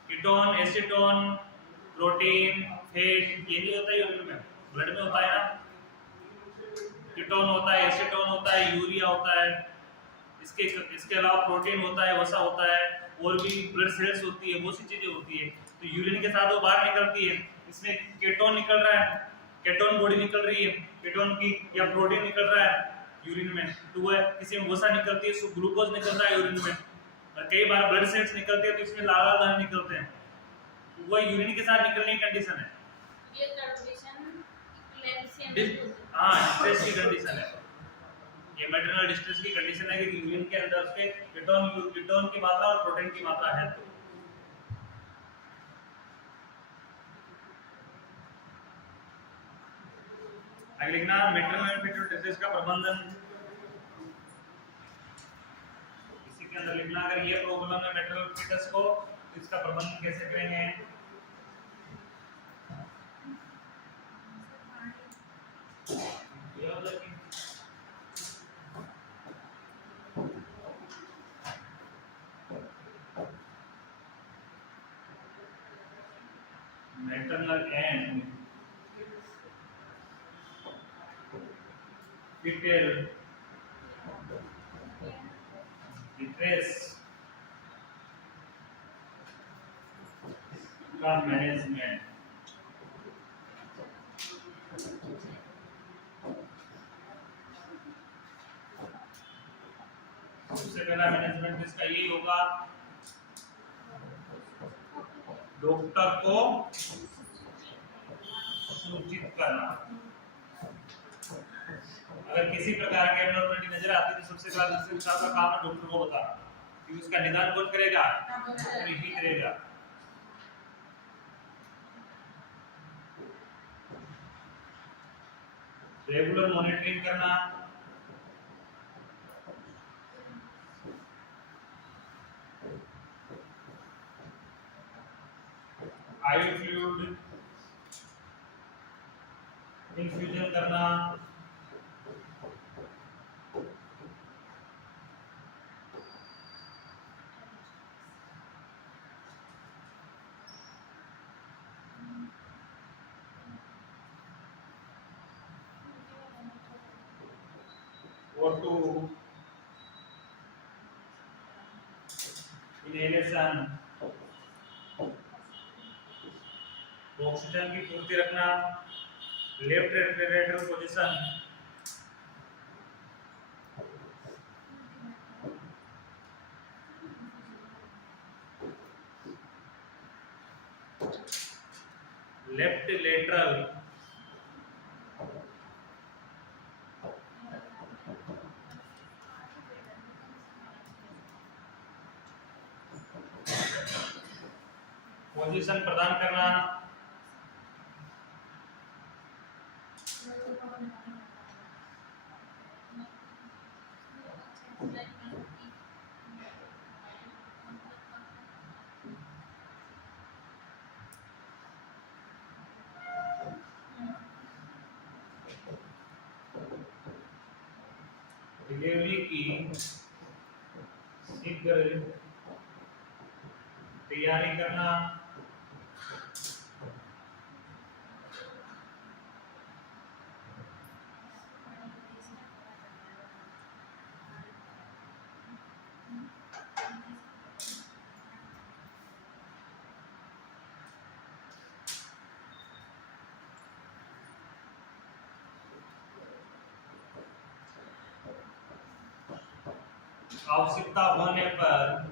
कीटोन, एसीटोन, प्रोटीन, फैट, ये नहीं होता यूरिन में, ब्लड में होता है ना। कीटोन होता है, एसीटोन होता है, यूरिया होता है। इसके अलावा प्रोटीन होता है, वसा होता है, और भी ब्लड सेल्स होती है, बहुत सी चीजें होती है। तो यूरिन के साथ वो बाहर निकलती है। इसमें कीटोन निकल रहा है, कीटोन बॉडी निकल रही है, कीटोन की या प्रोटीन निकल रहा है यूरिन में, तो वो किसी में वसा निकलती है, सो ग्लूकोज निकल रहा है यूरिन में, और कई बार ब्लड सेल्स निकलते हैं तो इसमें लाल लाल दाने निकलते हैं, तो वो यूरिन के साथ निकलने की कंडीशन है। ये कंडीशन हाँ, डिस्ट्रेस की कंडीशन है। ये मैटरनल डिस्ट्रेस की कंडीशन है कि यूरिन के अंदर उसके कीटोन की मात्रा और प्रोटीन की मात्रा है। तो आगे लिखना मैटरनल एंड फेटल डिस्ट्रेस का प्रबंधन। इसी के अंदर लिखना अगर ये प्रॉब्लम है मैटरनल फेटस को, तो इसका प्रबंधन कैसे करेंगे। मैटरनल डिटेल डिट्रेस का मैनेजमेंट। सबसे पहला मैनेजमेंट इसका यही होगा, डॉक्टर को सूचित करना। अगर किसी प्रकार की एबनॉर्मलिटी नजर आती है तो सबसे पहला दूसरे का काम है डॉक्टर को बताना, कि उसका निदान कौन करेगा, डॉक्टर ही करेगा। रेगुलर मॉनिटरिंग करना, आईवी फ्लूइड इन्फ्यूजन करना, O2 इनहेलेशन, ऑक्सीजन की पूर्ति रखना, left respirator position, left lateral position प्रदान करना, डिलीवरी की शीघ्र तैयारी करना, आवश्यकता होने पर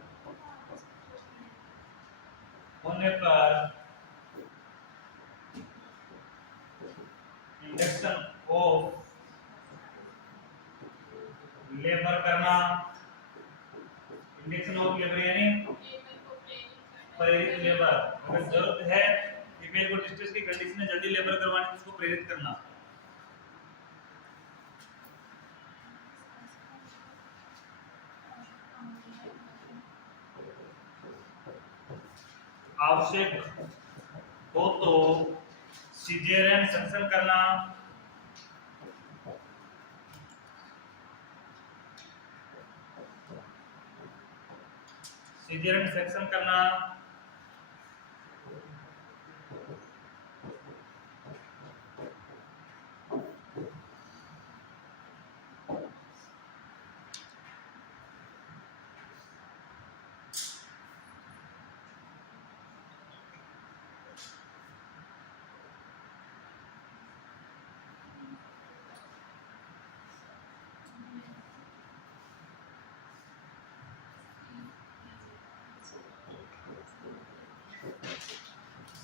इंडक्शन ऑफ लेबर करना। इंडक्शन ऑफ लेबर यानी प्रेरित लेबर, अगर जरूरत है फीमेल को डिस्ट्रेस की कंडीशन में जल्दी लेबर करवाने तो उसको प्रेरित करना। आवश्यक हो तो सिजेरियन सेक्शन करना, सिजेरियन सेक्शन करना,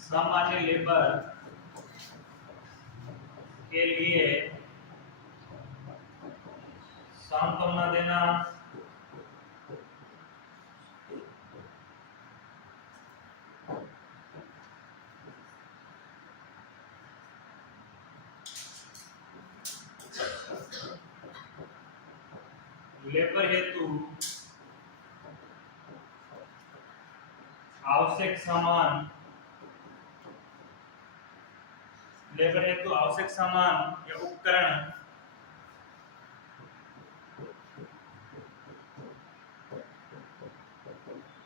सामान्य लेबर के लिए सांत्वना देना, लेबर हेतु आवश्यक सामान, लेबर हेतु आवश्यक सामान या उपकरण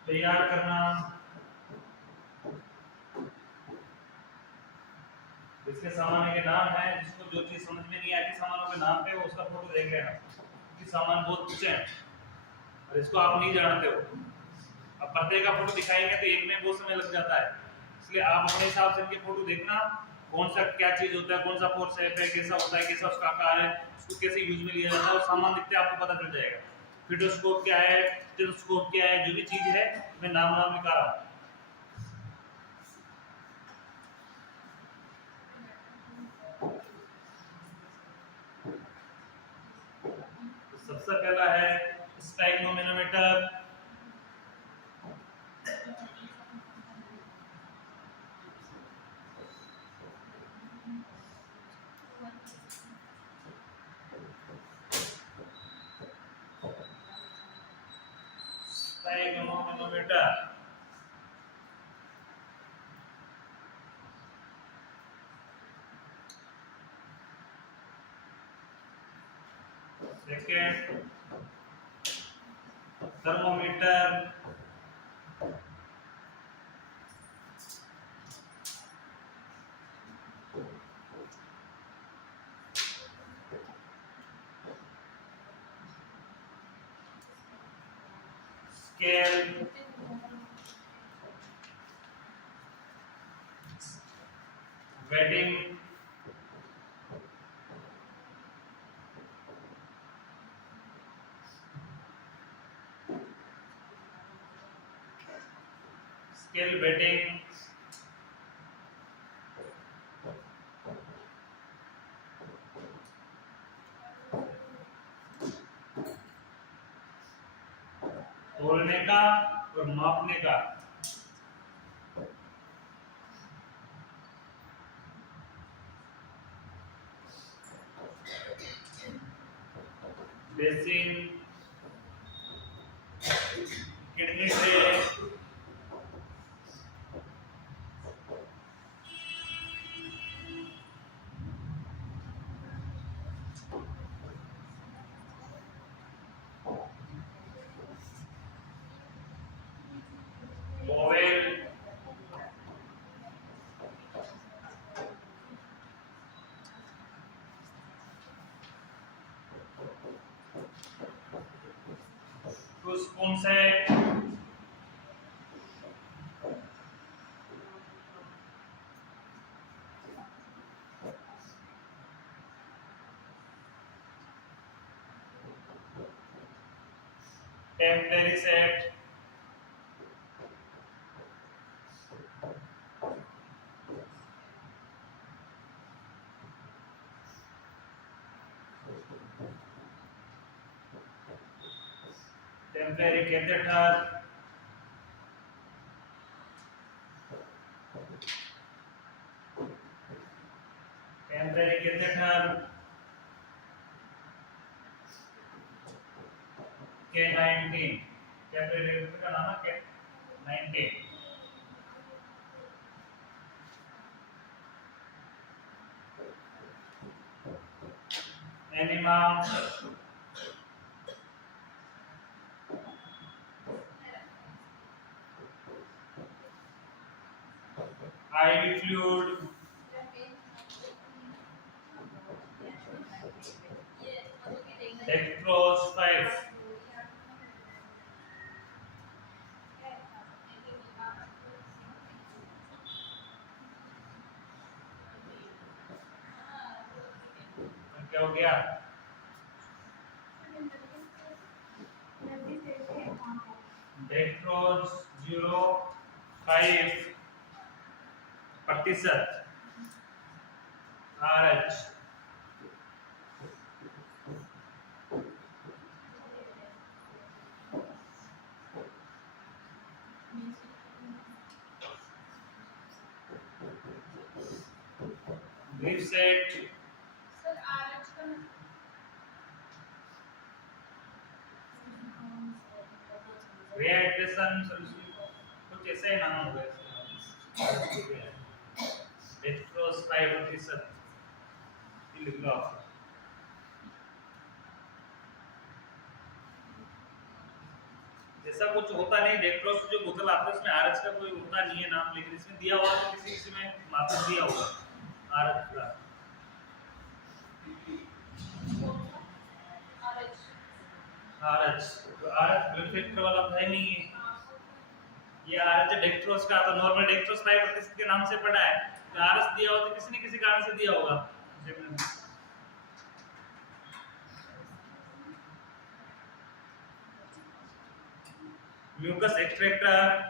तैयार करना, जिसके सामान के नाम है जिसको जो चीज समझ में नहीं आती सामानों के नाम पे, उसका फोटो देख लेना, क्योंकि सामान बहुत कुछ है और इसको आप नहीं जानते हो। अब प्रत्येक का फोटो दिखाएंगे तो एक में बहुत समय लग जाता है, इसलिए आप अपने हिसाब से इनके फोटो देखना, कौन सा क्या चीज होता है, कौन सा फोर्स है, कैसा होता है, कैसा उसका आकार है, उसको कैसे यूज में लिया जाता है, और सामान दिखते आपको पता चल जाएगा। फिटोस्कोप क्या है, टेलीस्कोप क्या है, जो भी चीज है मैं नाम लिखा रहा हूँ। सबसे पहला है sphygmomanometer, sphygmomanometer. Second thermometer, scale, weighing, scale weighing, तोलने का और मापने का, basin, kidney tray, oval, spoon set, temporary set, temporary catheter, temporary catheter, K19, temporary का नाम है K19, enema, IV fluid, dextrose 5, क्या हो गया? डेक्स्ट्रोज 0.5% RH, ग्लिफसेट, सर आरएच का रिहाइड्रेशन सॉल्यूशन, कुछ ऐसे नाम हो गए इसके। डेक्स्ट्रोज 5%, ये लिख लो आप। ऐसा कुछ होता नहीं, डेक्स्ट्रोज जो बोतल आता है उसमें आरएच का कोई होता नहीं है नाम, लेकिन इसमें दिया हुआ तो किसी किसी में मात्रा दिया होगा आरएच का। आरएच, तो आरएच ब्लड फैक्टर वाला था ही नहीं है। ये आरएच डेक्ट्रोज का, तो नॉर्मल डेक्ट्रोज 5% के नाम से पढ़ा है, तो आरएच दिया हो तो किसी न किसी कारण से दिया होगा। Mucus extractor,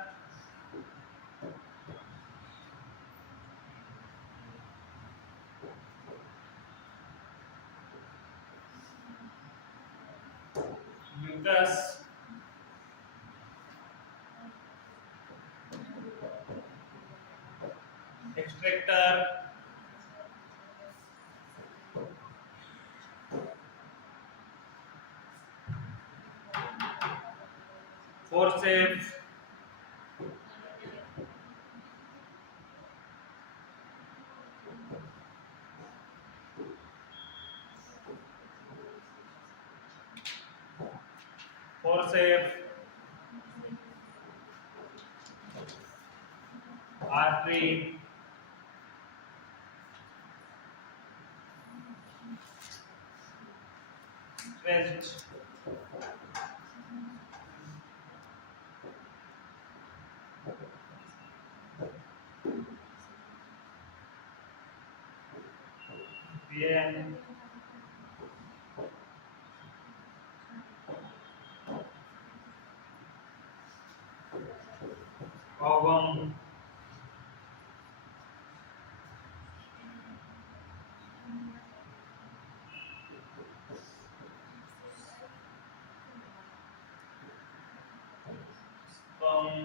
mucus extractor, forceps, forceps, artery, stretch, vein, ovum, sperm,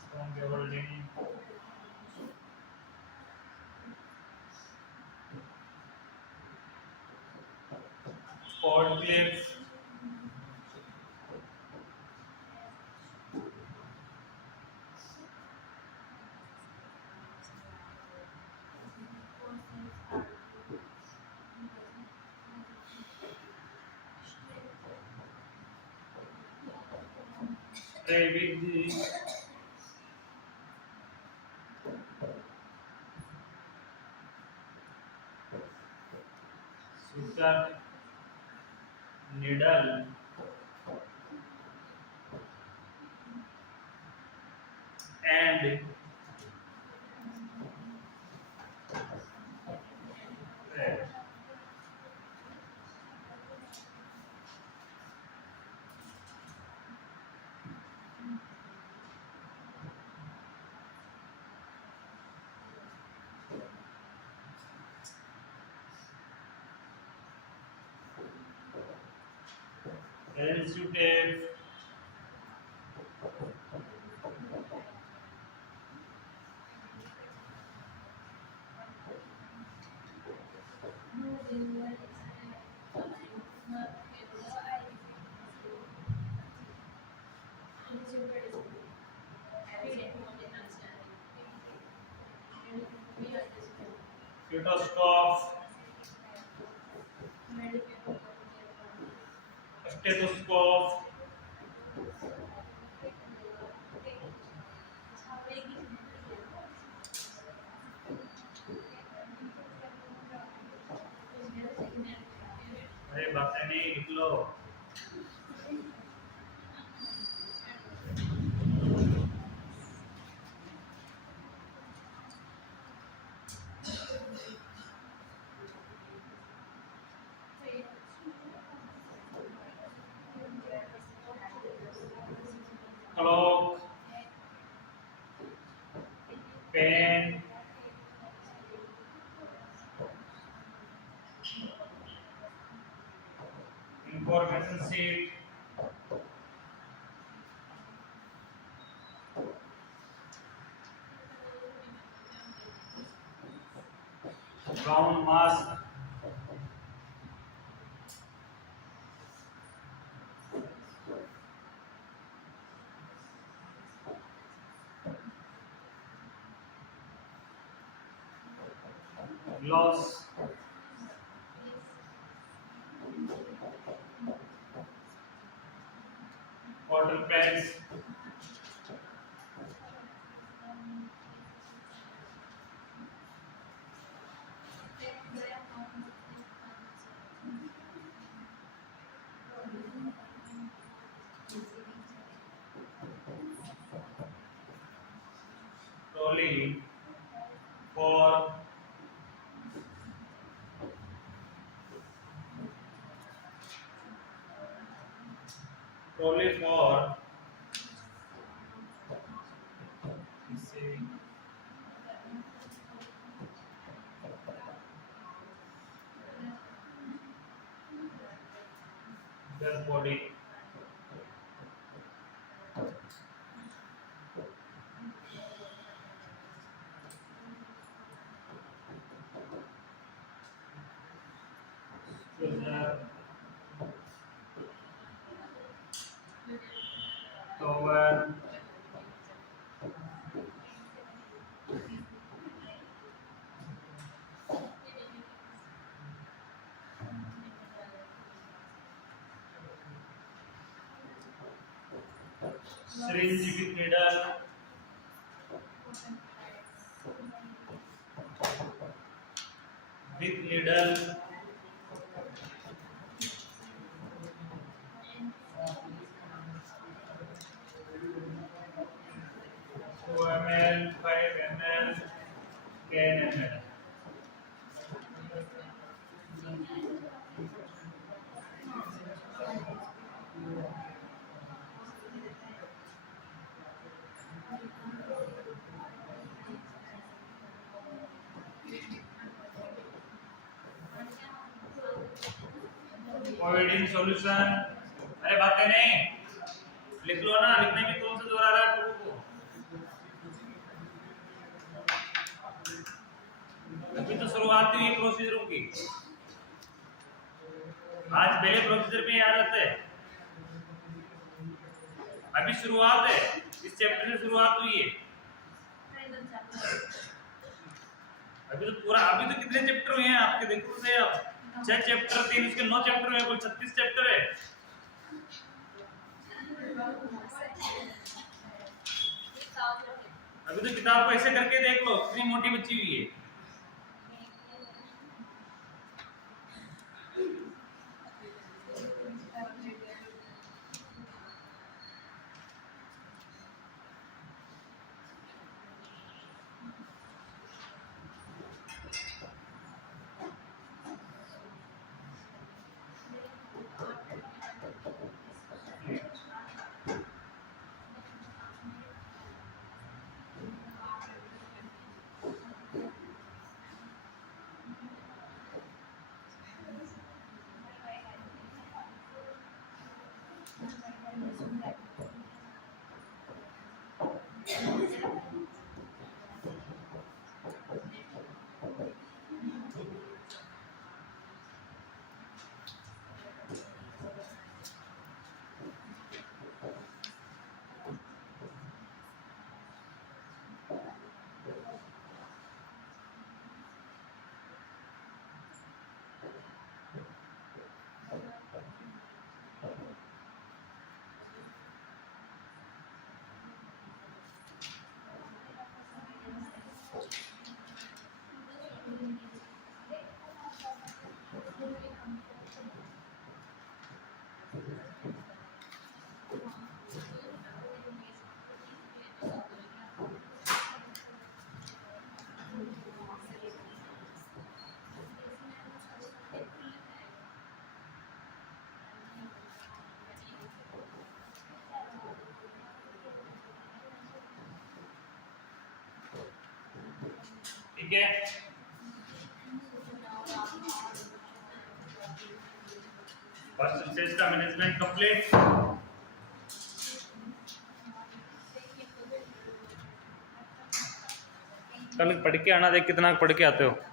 sperm holding, pod clips, ट्रेविडी, sucker, needle, and Executive, stethoscope, stethoscope, अरे बातें नहीं लिख लो। Clock, pen, information sheet, brown mask, gloves, water pads, probably for their body. Towel, syringe with needle, with needle, 2 ml, 5 ml, 10 ml. Avoiding solution. अरे बातें नहीं लिख लो ना, लिखने में कौन सा जोर आ रहा है तुमको? अभी तो शुरुआत हुई प्रोसीजरों की, आज पहले प्रोसीजर पे याद रहता है, अभी शुरुआत है, इस चैप्टर से शुरुआत हुई है। अभी तो कितने चैप्टर हुए हैं आपके, देखो तो सही आप, 6 चैप्टर 3 उसके 9 चैप्टर है, कुल 36 चैप्टर है। अभी तो किताब को ऐसे करके देख लो कितनी मोटी बची हुई है। ठीक है, फर्स्ट स्टेज का मैनेजमेंट कंप्लीट। कल पढ़ के आना, देख कितना पढ़ के आते हो।